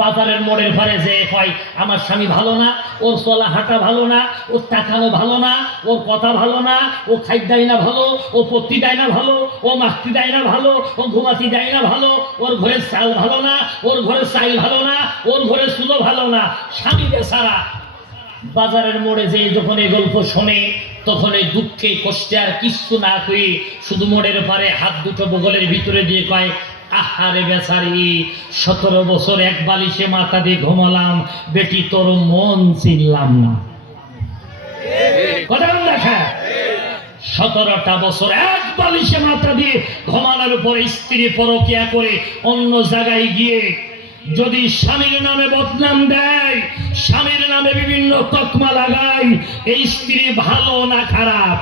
বাজারের মোড়ের ঘরে যে হয় আমার স্বামী ভালো না, ওর চলা হাঁটা ভালো না, ওর তাকানো ভালো না, ওর কথা ভালো না, ও খাদ্য দেয় না ভালো, ও পত্তি দেয় না ভালো, ও মাস্তি দেয় না ভালো, ও ঘুমাতি দেয় না ভালো, ওর ঘরের চাল ভালো না, ওর ঘরের চাইল ভালো না, ওর ঘরের চুলো ভালো না। স্বামী বেচারা বাজারের মোড়ে যে যখন এই গল্প শোনে, তখন এই দুঃখে কষ্টে আর কিচ্ছু না কই, শুধু মোড়ের পারে হাত দুটো বগলের ভিতরে দিয়ে কয়, আহারে বেচারি, 17 বছর এক বালিশে মাথা দিয়ে ঘুমালাম, বেটি তোর মন চিনলাম না। কথা বল দেখা, 17টা বছর এক বালিশে মাথা দিয়ে ঘুমানোর পরে স্ত্রী পরকিয়া করে অন্য জায়গায় গিয়ে যদি স্বামীর নামে বদনাম দেয়, স্বামীর নামে বিভিন্ন তকমা লাগায়, এই স্ত্রী ভালো না খারাপ?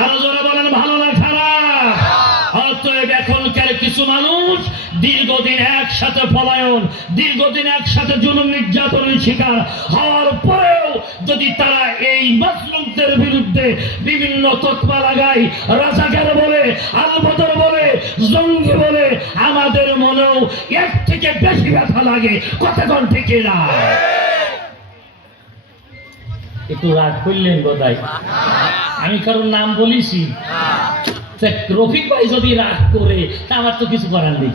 আরো জোরে বলেন, ভালো না খারাপ? অতএব এখনকার কিছু মানুষ দীর্ঘদিন একসাথে পলায়ন, দীর্ঘদিন একসাথে জুলুম নির্যাতনের শিকার হওয়ার পরেও যদি তারা এই মাজলুমদের বিরুদ্ধে বিভিন্ন তকমা লাগায়, রাজাকার বলে, আলবদর বলে, জঙ্গি বলে, আমাদের মনেও এর থেকে বেশি ব্যথা লাগে। কতক্ষণ থেকে না একটু রাগ করলেন বোধহয়, আমি কারোর নাম বলিছি। রফিক ভাই যদি রাগ করে, তা আমার তো কিছু করার নেই।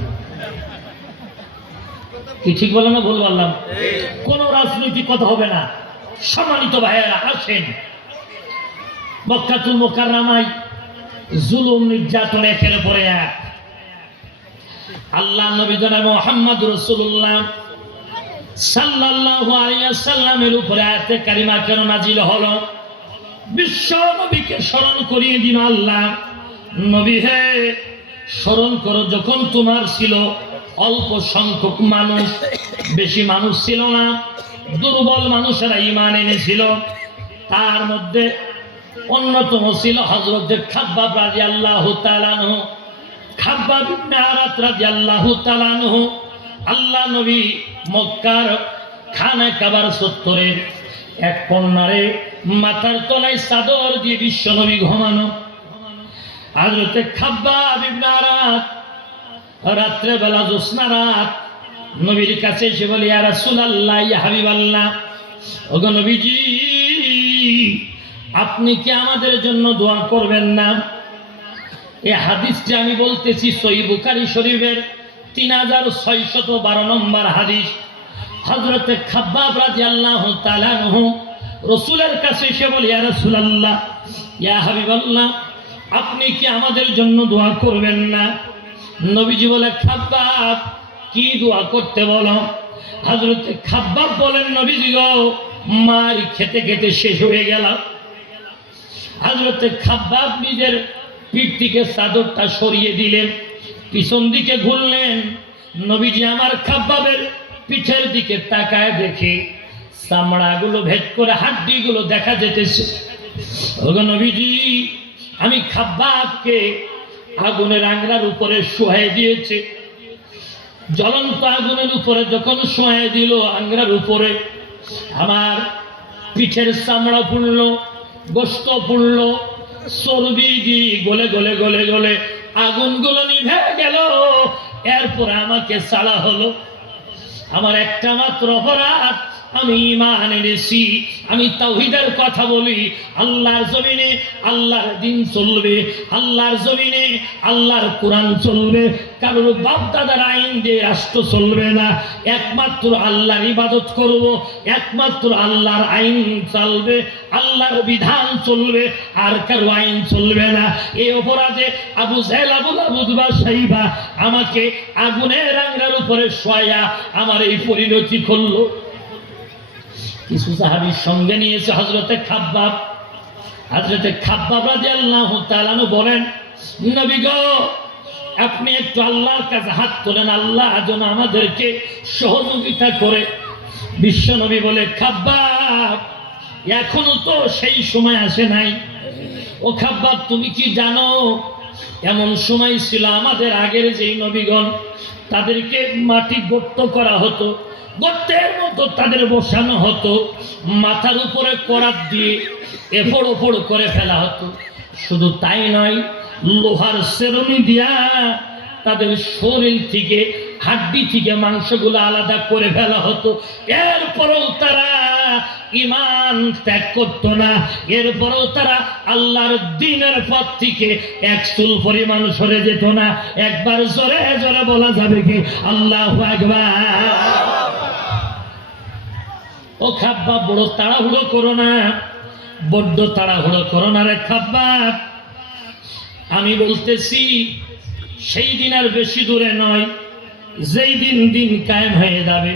কি ঠিক বললাম না ভুল বললাম? কোন রাজনৈতিক কথা হবে না। সম্মানিত ভাইয়েরা, আসেন, মক্কাতুল মুকাররমায় জুলুম নির্যাতন একের পরে এক। আল্লাহ নবী জনাব মুহাম্মদ রাসূলুল্লাহ সাল্লাল্লাহু আলাইহি ওয়াসাল্লামের উপরে আয়াতে কারিমা কেন নাজিল হলো? বিশ্ব নবীকে স্মরণ করিয়ে দিন। আল্লাহ নবী হে, স্মরণ করো যখন তোমার ছিল অল্প সংখ্যক মানুষ, বেশি মানুষ ছিল না, দুর্বল মানুষেরা ঈমান এনেছিল। তার মধ্যে অন্যতম ছিল হযরত খাব্বাব রাদিয়াল্লাহু তাআলা আনহু। খাব্বাব ইবনে আরাত রাদিয়াল্লাহু তাআলা আনহু আল্লাহ নবী মক্কার খানা কাবার চত্বরের এক কর্নারে মাথার তলায় চাদর দিয়ে বিশ্ব নবী ঘুমানো। হযরত খাব্বাব ইবনে আরাত রাত্রে বেলা জ্যোৎস্না রাত নবীর কাছে এসে বলে, ইয়া রাসূলুল্লাহ, ইয়া হাবিবাল্লাহ, ওগো নবীজি, আপনি কি আমাদের জন্য দোয়া করবেন না? এই হাদিসটি আমি বলতেছি সহিহ বুখারী শরীফের 3612 নম্বর হাদিস। হযরত খাব্বাব রাদিয়াল্লাহু তাআলা আনহু রাসূলের কাছে এসে বলে, ইয়া রাসূলুল্লাহ, ইয়া হাবিবাল্লাহ, আপনি কি আমাদের জন্য দোয়া করবেন না? নবীজি বলে, খাব্বাব, কি দোয়া করতে বলো? হযরত খাব্বাব বলেন, নবীজি গো, মার খেতে খেতে শেষ হয়ে গেল। হযরত খাব্বাব নিজের পিঠ থেকে চাদরটা সরিয়ে দিলেন, পিছন দিকে ঘুরলেন। নবীজি আমার খাব্বাবের পিঠের দিকে তাকায় দেখে চামড়াগুলো ভেদ করে হাড্ডিগুলো দেখা যেতেছে। ওগো নবীজি, আমি খাব্বাবকে আগুনের আংরার উপরে শোয়াই দিয়েছে। জ্বলন্ত আগুনের উপরে যখন শোয়াই দিল, আংরার উপরে আমার পিঠের চামড়া পুড়ল, গোস্ত পুড়ল, চর্বি দিয়ে গলে গলে গলে গলে আগুনগুলো নিভে গেল। এরপর আমাকে ছাড়া হলো। আমার একটা মাত্র অপরাধ, আমি ঈমান এনেছি, আমি তাওহীদের কথা বলি। আল্লাহর জমিনে আল্লাহর দ্বীন চলবে, আল্লাহর জমিনে আল্লাহর কোরআন চলবে। কারোর বাপ দাদার আইন দিয়ে রাষ্ট্র চলবে না। একমাত্র আল্লাহর ইবাদত করব, একমাত্র আল্লাহর আইন চলবে, আল্লাহর বিধান চলবে, আর কারো আইন চলবে না। এই অপরাধে আবু জাহেল, আবু লাহাব, সাইবা আমাকে আগুনের আংরার উপরে শোয়া আমার এই পরিণতি করলো। কিছু সাহাবীর সঙ্গে নিয়েছে হযরতে খাব্বাব। হযরতে খাব্বাব রাদিয়াল্লাহু তাআলা বলেন, নবী গো, আপনি একটু আল্লাহর কাছে হাত তোলেন, আল্লাহ যেন আমাদেরকে সহযোগিতা করে। বিশ্ব নবী বলে, খাব্বাব, এখনো তো সেই সময় আসে নাই। ও খাব্বাব, তুমি কি জানো, এমন সময় ছিল আমাদের আগের যেই নবীগণ, তাদেরকে মাটি গর্ত করা হতো, গর্তের মতো তাদের বসানো হতো, মাথার উপরে করাত দিয়ে এফড় ওফড় করে ফেলা হতো। শুধু তাই নয়, লোহার সেরনি দিয়া তাদের শরীর থেকে, হাড্ডি থেকে মাংসগুলো আলাদা করে ফেলা হতো। এরপরেও তারা ঈমান ত্যাগ করত না। এরপরেও তারা আল্লাহর দ্বীনের পথ থেকে এক চুল পরিমাণ সরে যেত না। একবার জোরে জোরে বলা যাবে কি আল্লাহু আকবার? ও খাব্বাব, বড় তাড়াহুড়ো করো না, বড্ড তাড়াহুড়ো করো না রে খাব্বাব। আমি বলতেছি, সেই দিন আর বেশি দূরে নয়, যেই দিন দিন কায়েম হয়ে যাবে,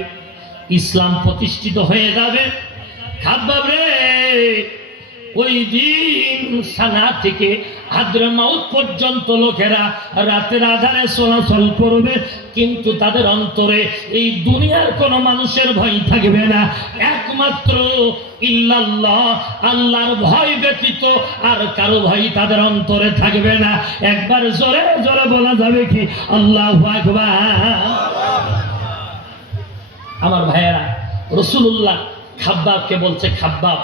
ইসলাম প্রতিষ্ঠিত হয়ে যাবে। খাব্বাব রে, ওই দিন সানা থেকে হাদ্রামাউত পর্যন্ত লোকেরা রাতের আধারে চলাচল করবে, কিন্তু তাদের অন্তরে এই দুনিয়ার কোনো মানুষের ভয় থাকবে না। একমাত্র ইল্লাল্লাহ, আল্লাহর ভয় ব্যতীত আর কারো ভয় তাদের অন্তরে থাকবে না। একবার জোরে জোরে বলা যাবে কি আল্লাহু আকবার? আমার ভাইয়েরা, রাসূলুল্লাহ খাব্বাবকে বলছে, খাব্বাব,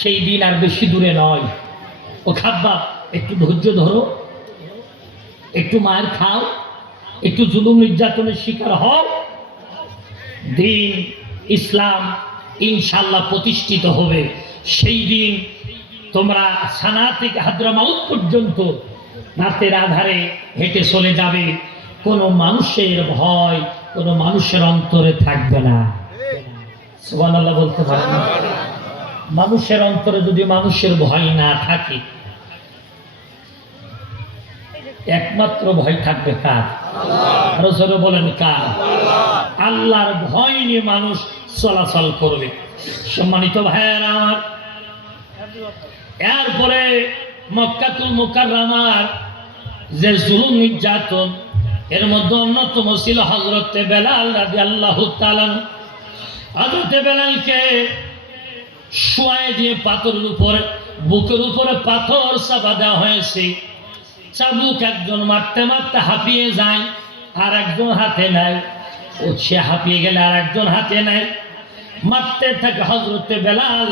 সেই দিন আর বেশি দূরে নয়। ও খাব্বাব, একটু ধৈর্য ধরো, একটু মার খাও, একটু জুলুম নির্যাতনের শিকার হও, দিন ইসলাম ইনশাআল্লাহ প্রতিষ্ঠিত হবে। সেই দিন তোমরা সানা থেকে হাদ্রামাউত পর্যন্ত রাতের আধারে হেঁটে চলে যাবে, কোনো মানুষের ভয় কোনো মানুষের অন্তরে থাকবে না। সুবহানাল্লাহ বলতে পারেন না? মানুষের অন্তরে যদি মানুষের ভয় না থাকে, একমাত্র ভয় থাকবে কার? আরো জোরে বলেন কার? আল্লাহর ভয় নিয়ে মানুষ চলাচল করবে। সম্মানিত ভাইয়েরা আমার, এরপরে মক্কাতুল মুকাররমার যে জুলুম নির্যাতন, এর মধ্যে অন্যতম ছিল হযরতে বেলাল রাদিয়াল্লাহু তাআলা। হযরতে বেলালকে শোয়াই দিয়ে পাথরের উপরে, বুকের উপরে পাথর চাপা দেওয়া হয়েছে। চাবুক একজন মারতে মারতে হাঁপিয়ে যায়, আর একজন হাতে নেয়। ও সে হাঁপিয়ে গেলে আর একজন হাতে নেয়, মারতে থাকে। হযরতে বেলাল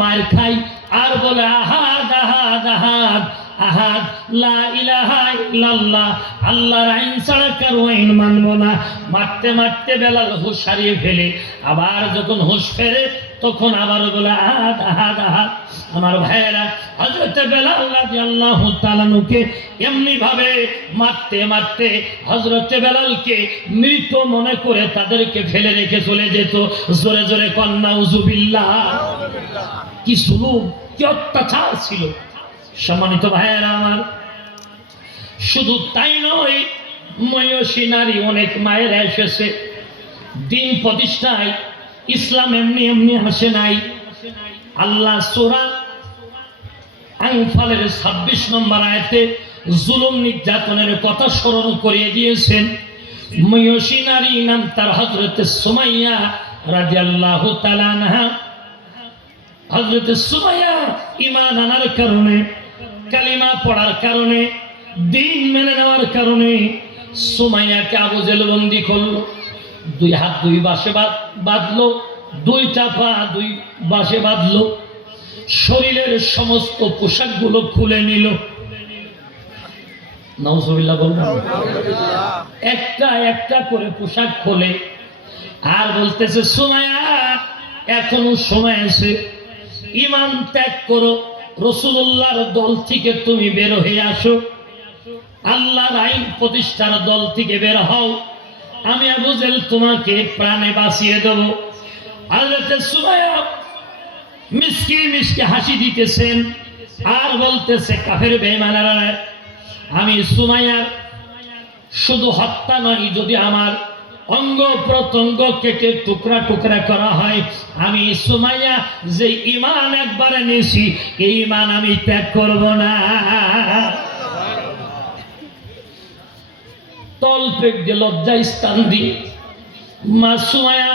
মার খাই আর বলে, আহাদ আহাদ আহাদ, আহাদ, লা ইলাহা ইল্লাল্লাহ, আল্লাহর আইন ছাড়া কারো আইন মানব না। মারতে মারতে বেলাল হুঁশ হারিয়ে ফেলে, আবার যখন হুঁশ ফেরে তখন আবার বলে আহাদ আহাদ আহাদ। আমার ভাইয়েরা, হযরত বেলাল রাদিয়াল্লাহু তাআলা নুকে এমনি ভাবে মারতে মারতে হযরত বেলালকে মৃত মনে করে তাদেরকে ফেলে রেখে চলে যেত। জোরে জোরে কন্যা উযুবিল্লাহ। কি জুলুম, কি অত্যাচার ছিল। সম্মানিত ভাইয়েরা আমার, শুধু তাই নয়, ময়ূষী নারী অনেক মায়েরা এসেছে দিন প্রতিষ্ঠায়। ইসলাম এমনি এমনি আসে নাই। আল্লাহ সূরা আনফালের 26 নম্বর আয়াতে জুলুম নির্যাতনের কথা স্মরণ করিয়ে দিয়েছেন। ময়ূষী নারী নাম তার হযরত সুমাইয়া রাদিয়াল্লাহু তাআলা আনহা। হযরত সুমাইয়া ঈমান আনার কারণে, কালিমা পড়ার কারণে, দিন মেনে নেওয়ার কারণে সুমাইয়াকে আবু জেহেল বন্দী করলো। 2 হাত 2 বাঁশে বাঁধলো, 2টা পা 2 বাঁশে বাঁধলো, শরীরের সমস্ত পোশাকগুলো খুলে নিল। নাউজুবিল্লাহ বলবেন। একটা একটা করে পোশাক খোলে আর বলতেছে, সুমাইয়া এখনো সময় আছে, ঈমান ত্যাগ করো, রাসূলুল্লাহর দল থেকে তুমি বের হয়ে আসো, আল্লাহর আইন প্রতিষ্ঠার দল থেকে বের হও, আমি আবু জেহেল তোমাকে প্রাণে বাঁচিয়ে দেব। হযরত সুমাইয়া মিষ্টি মিষ্টি হাসি দিতেছেন আর বলতেছে, কাফের বেঈমানেরা, আমি সুমাইয়ার শুধু হত্যা নয়, যদি আমার অঙ্গ প্রত্যঙ্গ কেটে টুকরা টুকরা করা হয়, আমি সুমাইয়া যে ঈমান একবারে নিয়েছি, এই ঈমান আমি ত্যাগ করব না। তল পেট দিয়ে লজ্জায় স্থান দিয়ে মা সুমাইয়া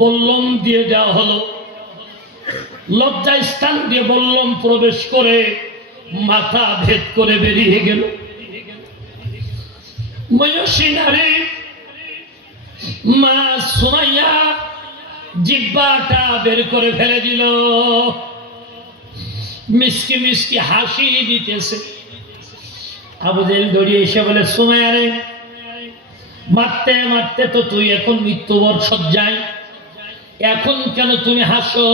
বল্লম দিয়ে দেওয়া হলো। লজ্জায় স্থান দিয়ে বল্লম প্রবেশ করে মাথা ভেদ করে বেরিয়ে গেল। ময়ূষী নারী মা সুমাইয়া জিহ্বাটা বের করে ফেলে দিল, মিষ্টি মিষ্টি হাসি দিতেছে। আবু জেহেল দৌড়িয়ে এসে বলে, সুমাইয়া রে, মারতে মারতে তো তুই এখন মৃত্যুবর সজ্জায়, এখন কেন তুমি হাসো?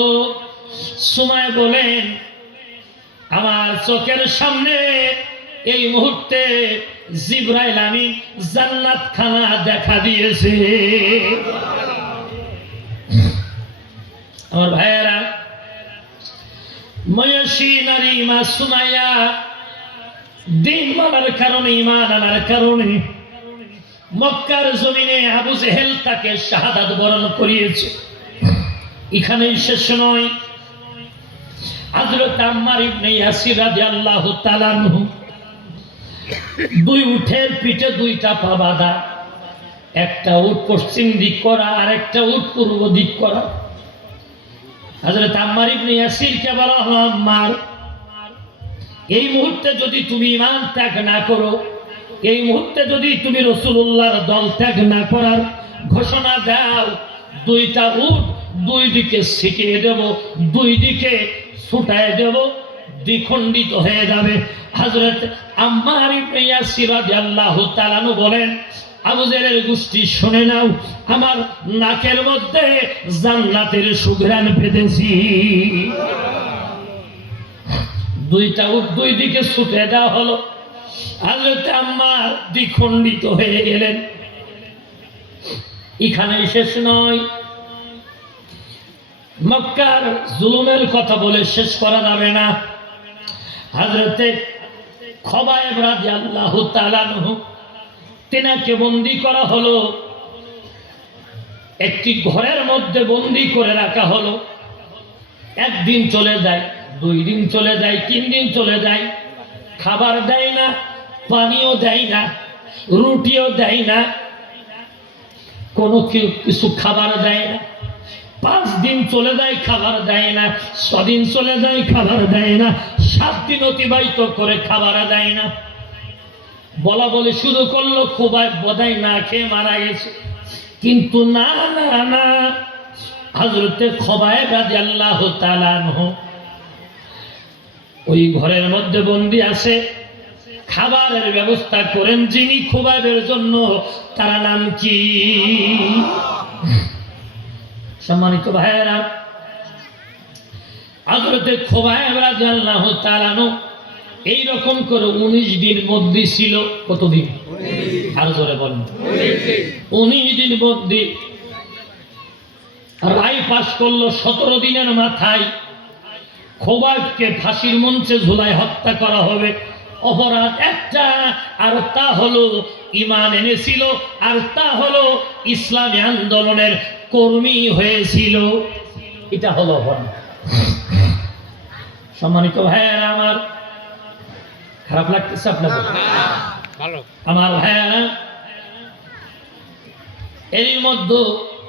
সুমাইয়া বলেন, আমার চোখের সামনে এই মুহূর্তে জিবরাইল আমিন জান্নাত খানা দেখা দিয়েছে। আমার ভাইয়েরা, ময়ূষী নারী মা সুমাইয়া দিন মানার কারণে, ঈমান আনার কারণে মক্কার জমিনে আবু জেহেল তাকে শাহাদাত বরণ করিয়েছে। এখানেই শেষ নয়। হযরত আম্মার ইবনে ইয়াসির রাদিয়াল্লাহু তাআলা আনহু 2 উটের পিঠে 2টা পা বাঁধা, একটা উট পশ্চিম দিক করা আর একটা উট পূর্ব দিক করা। হযরত আম্মার ইবনে ইয়াসিরকে বলা হলো, আম্মার, এই মুহূর্তে যদি তুমি ঈমান ত্যাগ না করো, এই মুহূর্তে যদি তুমি রাসূলুল্লাহর দল ত্যাগ না করার ঘোষণা দাও, 2টা উট 2 দিকে ছিটিয়ে দেব, 2 দিকে ছুটায় দেব, দ্বিখণ্ডিত হয়ে যাবে। হযরত আম্মার ইবনে ইয়াসির রাদিয়াল্লাহু তাআলা আনহু বলেন, আবু জেহেলের গোষ্ঠী শুনে নাও, আমার নাকের মধ্যে জান্নাতের সুঘ্রাণ পেতেছি। 2টা উট 2 দিকে ছুটে দেওয়া হলো। হযরত আম্মার দ্বিখণ্ডিত হয়ে গেলেন। এখানেই শেষ নয়। মক্কার জুলুমের কথা বলে শেষ করা যাবে না। হযরতে খবায়েব রাদিয়াল্লাহু তাআলা আনহু, তিনাকে বন্দী করা হলো, একটি ঘরের মধ্যে বন্দী করে রাখা হলো। 1 দিন চলে যায়, 2 দিন চলে যায়, 3 দিন চলে যায়, খাবার দেয় না, পানিও দেয় না, রুটিও দেয় না, কোনো কিছু খাবার দেয় না। 5 দিন চলে যায়, খাবার দেয় না। 6 দিন চলে যায়, খাবার দেয় না। 7 দিন অতিবাহিত করে খাবার দেয় না। বলা বলে শুরু করলো, খোবাইব বোধহয় না খেয়ে মারা গেছে। কিন্তু না না না, হযরতে খবাইব রাদিয়াল্লাহু তাআলা আনহু ওই ঘরের মধ্যে বন্দি আছে, খাবারের ব্যবস্থা করেন যিনি খোবাইবের জন্য, তার নাম কি? সম্মানিত ভাইয়েরা, হযরতে খোবাইব রাদিয়াল্লাহু তাআলা এইরকম করে 19 দিন বন্দি ছিল। কতদিন? আর জোরে বলেন। 19 দিন বন্দি। রায় পাশ করলো 17 দিনের মাথায় খোবাইবকে ফাঁসির মঞ্চে ঝুলায় হত্যা করা হবে। অপরাধ একটা, আর তা হলো ঈমান এনেছিল, আর তা হলো ইসলামী আন্দোলনের কর্মী হয়েছিল। এটা হলো অপরাধ। সম্মানিত ভাইয়েরা আমার, খারাপ লাগতেছে আপনাদের? আমার ভাইয়েরা, এরই মধ্যে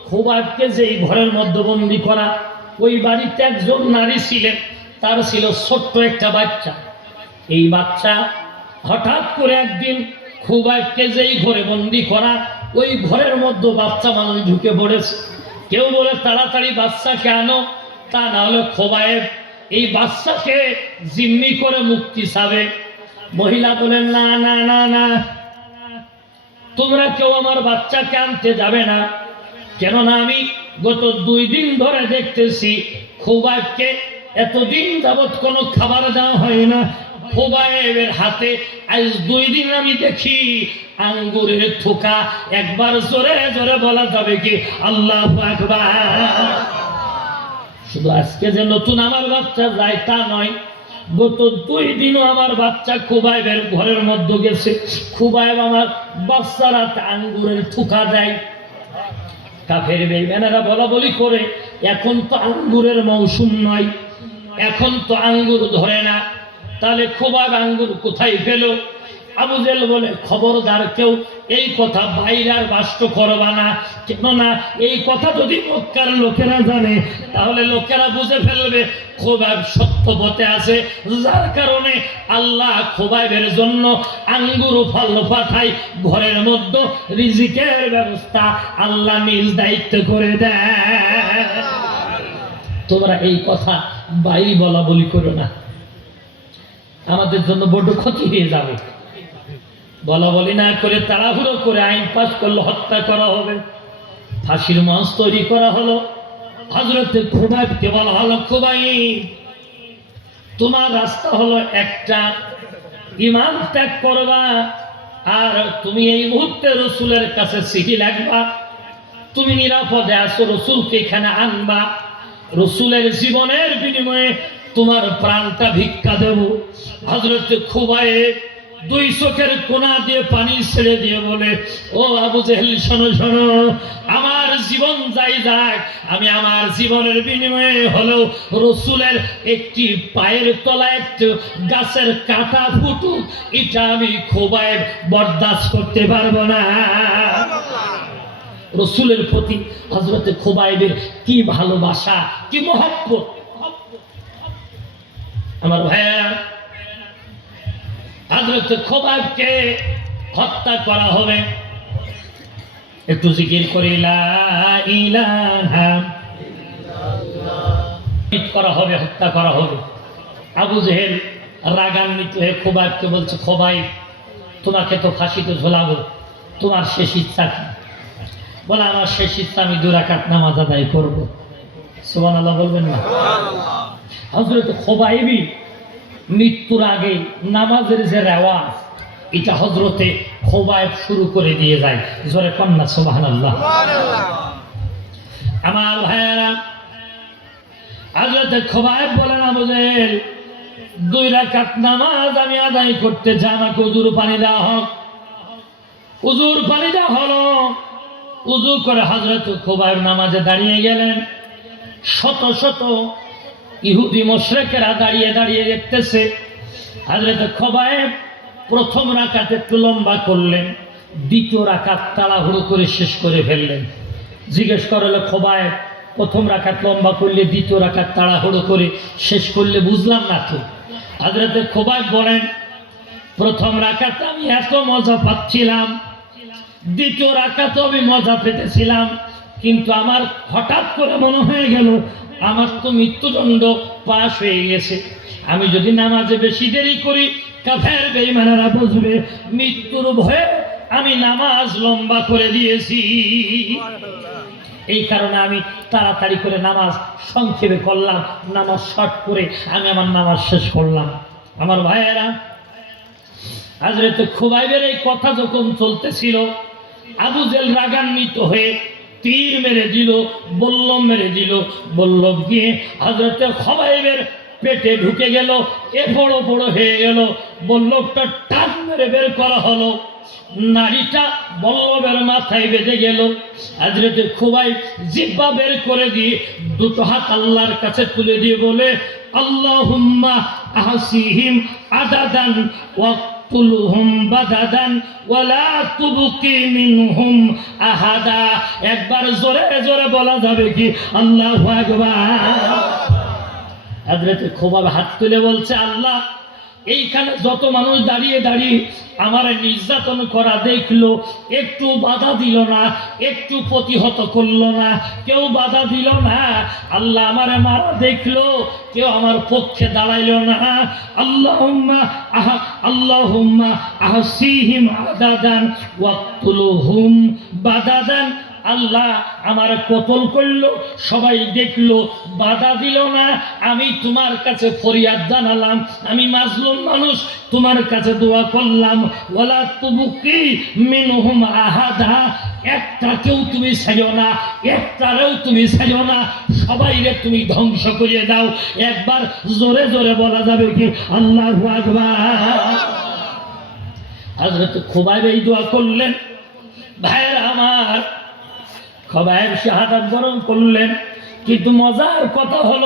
খোবাইবকে যে ঘরের মধ্যে বন্দী করা, ওই বাড়িতে একজন নারী ছিলেন, তার ছিল ছোট্ট একটা বাচ্চা। এই বাচ্চা হঠাৎ করে একদিন খোবাইবকে যেই ঘরে বন্দী করা, ওই ঘরের মধ্যে বাচ্চা মানুষ ঢুকে পড়েছে। কেউ বলে তাড়াতাড়ি বাচ্চাকে আনো, তা না হলে খোবাইব এই বাচ্চাকে জিম্মি করে মুক্তি চাবে। মহিলা বলেন, না না না না, তোমরা কেউ আমার বাচ্চাকে আনতে যাবে না, কেননা আমি গত 2 দিন ধরে দেখতেছি খোবাইবকে এতদিন যাবৎ কোনো খাবার দেওয়া হয় না। খোবাইবের হাতে আজ 2 দিন আমি দেখি আঙ্গুরের থোকা। একবার জোরে জোরে বলা যাবে কি আল্লাহু আকবার? শুধু আজকে যে নতুন আমার বাচ্চা যায় তা নয়, গত 2 দিনও আমার বাচ্চা খোবাইবের ঘরের মধ্যে গেছে। খোবাইব আমার বাচ্চার হাতে আঙ্গুরের থোকা দেয়। কাফের বেঈমানেরা বলা বলি করে, এখন তো আঙ্গুরের মৌসুম নয়, এখন তো আঙ্গুর ধরে না, তাহলে খোবাইব আঙ্গুর কোথায় পেল? আবু জেহেল বলে, খবরদার কেউ এই কথা বাইরের বাস্ত করবা না, কেননা এই কথা যদি মক্কার লোকেরা জানে তাহলে লোকেরা বুঝে ফেলবে খোবাইব সত্য পথে আছে, যার কারণে আল্লাহ খোবাইবের জন্য আঙ্গুর ফল পাঠায়, ঘরের মধ্যে রিজিকের ব্যবস্থা আল্লাহ নিজ দায়িত্ব করে দেয়। তোমরা এই কথা বাইরে বলা বলি করো না, আমাদের জন্য বড় ক্ষতি হয়ে যাবে। বলা বলি না করে তাড়াহুড়ো করে আইন পাস করলো, হত্যা করা হবে, ফাঁসির মঞ্চ তৈরি করা হলো। হযরতে খোবাইবকে বলা হলো, খোবাইব তোমার রাস্তা হলো একটা, ঈমান ত্যাগ করবা, আর তুমি এই মুহূর্তে রসুলের কাছে চিঠি লিখবা, তুমি নিরাপদে আছো, রসুলকে এখানে আনবা, রসুলের জীবনের বিনিময়ে তোমার প্রাণটা ভিক্ষা দেব। হযরতে খোবাইব 2 চোখের কোনা দিয়ে পানি ছেড়ে দিয়ে বলে, ও আবু জেহেল শোনো শোনো, আমার জীবন যাই যাক, আমি আমার জীবনের বিনিময়ে হলেও রসুলের একটি পায়ের তলায় একটু গাছের কাঁটা ফুটুক, এটা আমি খোবাইব বরদাস্ত করতে পারবো না। রসুলের প্রতি হযরতে খোবাইবের কি ভালোবাসা, কি মহব্বত! আমার ভাইয়া, হযরতে খোবাইবকে হত্যা করা হবে। একটু জিকির করি, লা ইলাহা ইল্লাল্লাহ করা হবে, হত্যা করা হবে। আবু জেহেল রাগান্বিত হয়ে খোবাইবকে বলছে, খোবাইব তোমাকে তো ফাঁসিতে ঝোলাবো, তোমার শেষ ইচ্ছা কি? বলে, আমার শেষ ইচ্ছা আমি 2 রাকাত নামাজ আদায় করবো। সুবহানাল্লাহ বলবেন না? হযরতে খোবাইবই মৃত্যুর আগে নামাজের যে রেওয়াজ, এটা হযরতে খোবাইব শুরু করে দিয়ে যায়। জোরে কন্যা সুবহানাল্লাহ। আমার ভাইয়েরা, হযরতে খোবাইব বলেন, আবু জেহেল 2 রাকাত নামাজ আমি আদায় করতে চাই, আমাকে উজুর পানি দেওয়া হোক। উজুর পানি দেওয়া হলো। উজু করে হযরতে খোবাইব নামাজে দাঁড়িয়ে গেলেন। শত শত ইহুদি মুশরিকেরা দাঁড়িয়ে দাঁড়িয়ে দেখতেছে। হযরতে খোবাইব প্রথম রাকাত একটু লম্বা করলেন, দ্বিতীয় রাকাত তাড়াহুড়ো করে শেষ করে ফেললেন। জিজ্ঞেস করলো, খোবাইব প্রথম রাকাত লম্বা করলে, দ্বিতীয় রাকাত তাড়াহুড়ো করে শেষ করলে, বুঝলাম না তো। হযরতে খোবাইব বলেন, প্রথম রাকাত আমি এত মজা পাচ্ছিলাম, দ্বিতীয় রাকাত আমি মজা পেতেছিলাম, কিন্তু আমার হঠাৎ করে মনে হয়ে গেল আমার তো মৃত্যুদণ্ড পাশ হয়ে গেছে। আমি যদি নামাজে বেশি দেরি করি কাফের বেঈমানেরা বুঝবে মৃত্যুর ভয়ে আমি নামাজ লম্বা করে দিয়েছি। এই কারণে আমি তাড়াতাড়ি করে নামাজ সংক্ষেপে করলাম, নামাজ শর্ট করে আমি আমার নামাজ শেষ করলাম। আমার ভাইয়েরা, হযরত খুবাইবের এই কথা যখন চলতেছিল, আবু জেল রাগান্বিত হয়ে তীর মেরে দিল, বল্লম মেরে দিল। বল্লম গিয়ে হযরত খুবাইবের পেটে ঢুকে গেল, এ বড় বড় হয়ে গেল। বল্লমটা টান মেরে বের করা হলো, নাড়িটা বল্লমের মাথায় বেঁধে গেল। হযরত খুবাইব জিহ্বা বের করে দিয়ে দুটো হাত আল্লাহর কাছে তুলে দিয়ে বলে, আল্লাহুম্মা আহসিহিম আদাদান ওয়াকতুলহুম বাদাদান ওয়ালা তুবকি মিনহুম আহাদা। একবার জোরে জোরে বলা যাবে কি আল্লাহু আকবার? হযরত খুবাইব হাত তুলে বলছে, আল্লাহ, এইখানে যত মানুষ দাঁড়িয়ে দাঁড়িয়ে আমার নির্যাতন করা দেখলো, একটু বাধা দিল না, একটু প্রতিহত করলো না, কেউ বাধা দিল না। আল্লাহ আমারে মারা দেখলো, কেউ আমার পক্ষে দাঁড়াইলো না। আল্লাহুম্মা আহসিহিম আদাদান ওয়াকতুলহুম বাদাদান। আল্লাহ আমার কতল করলো, সবাই দেখলো, বাধা দিল না। আমি তোমার কাছে ফরিয়াদ জানালাম, আমি মাজলুম মানুষ, তোমার কাছে দোয়া করলাম। ওয়ালা তুবকি মিনহুম আহাদা। একটাকেও তুমি ছাড়ো না, একটারেও তুমি ছাড়ো না, সবাইরে তুমি ধ্বংস করিয়ে দাও। একবার জোরে জোরে বলা যাবে কি আল্লাহু আকবার? হযরত খুবাইব এই দোয়া করলেন। ভাইরা আমার, খুবাইব শাহাদাত বরণ করলেন, কিন্তু মজার কথা হলো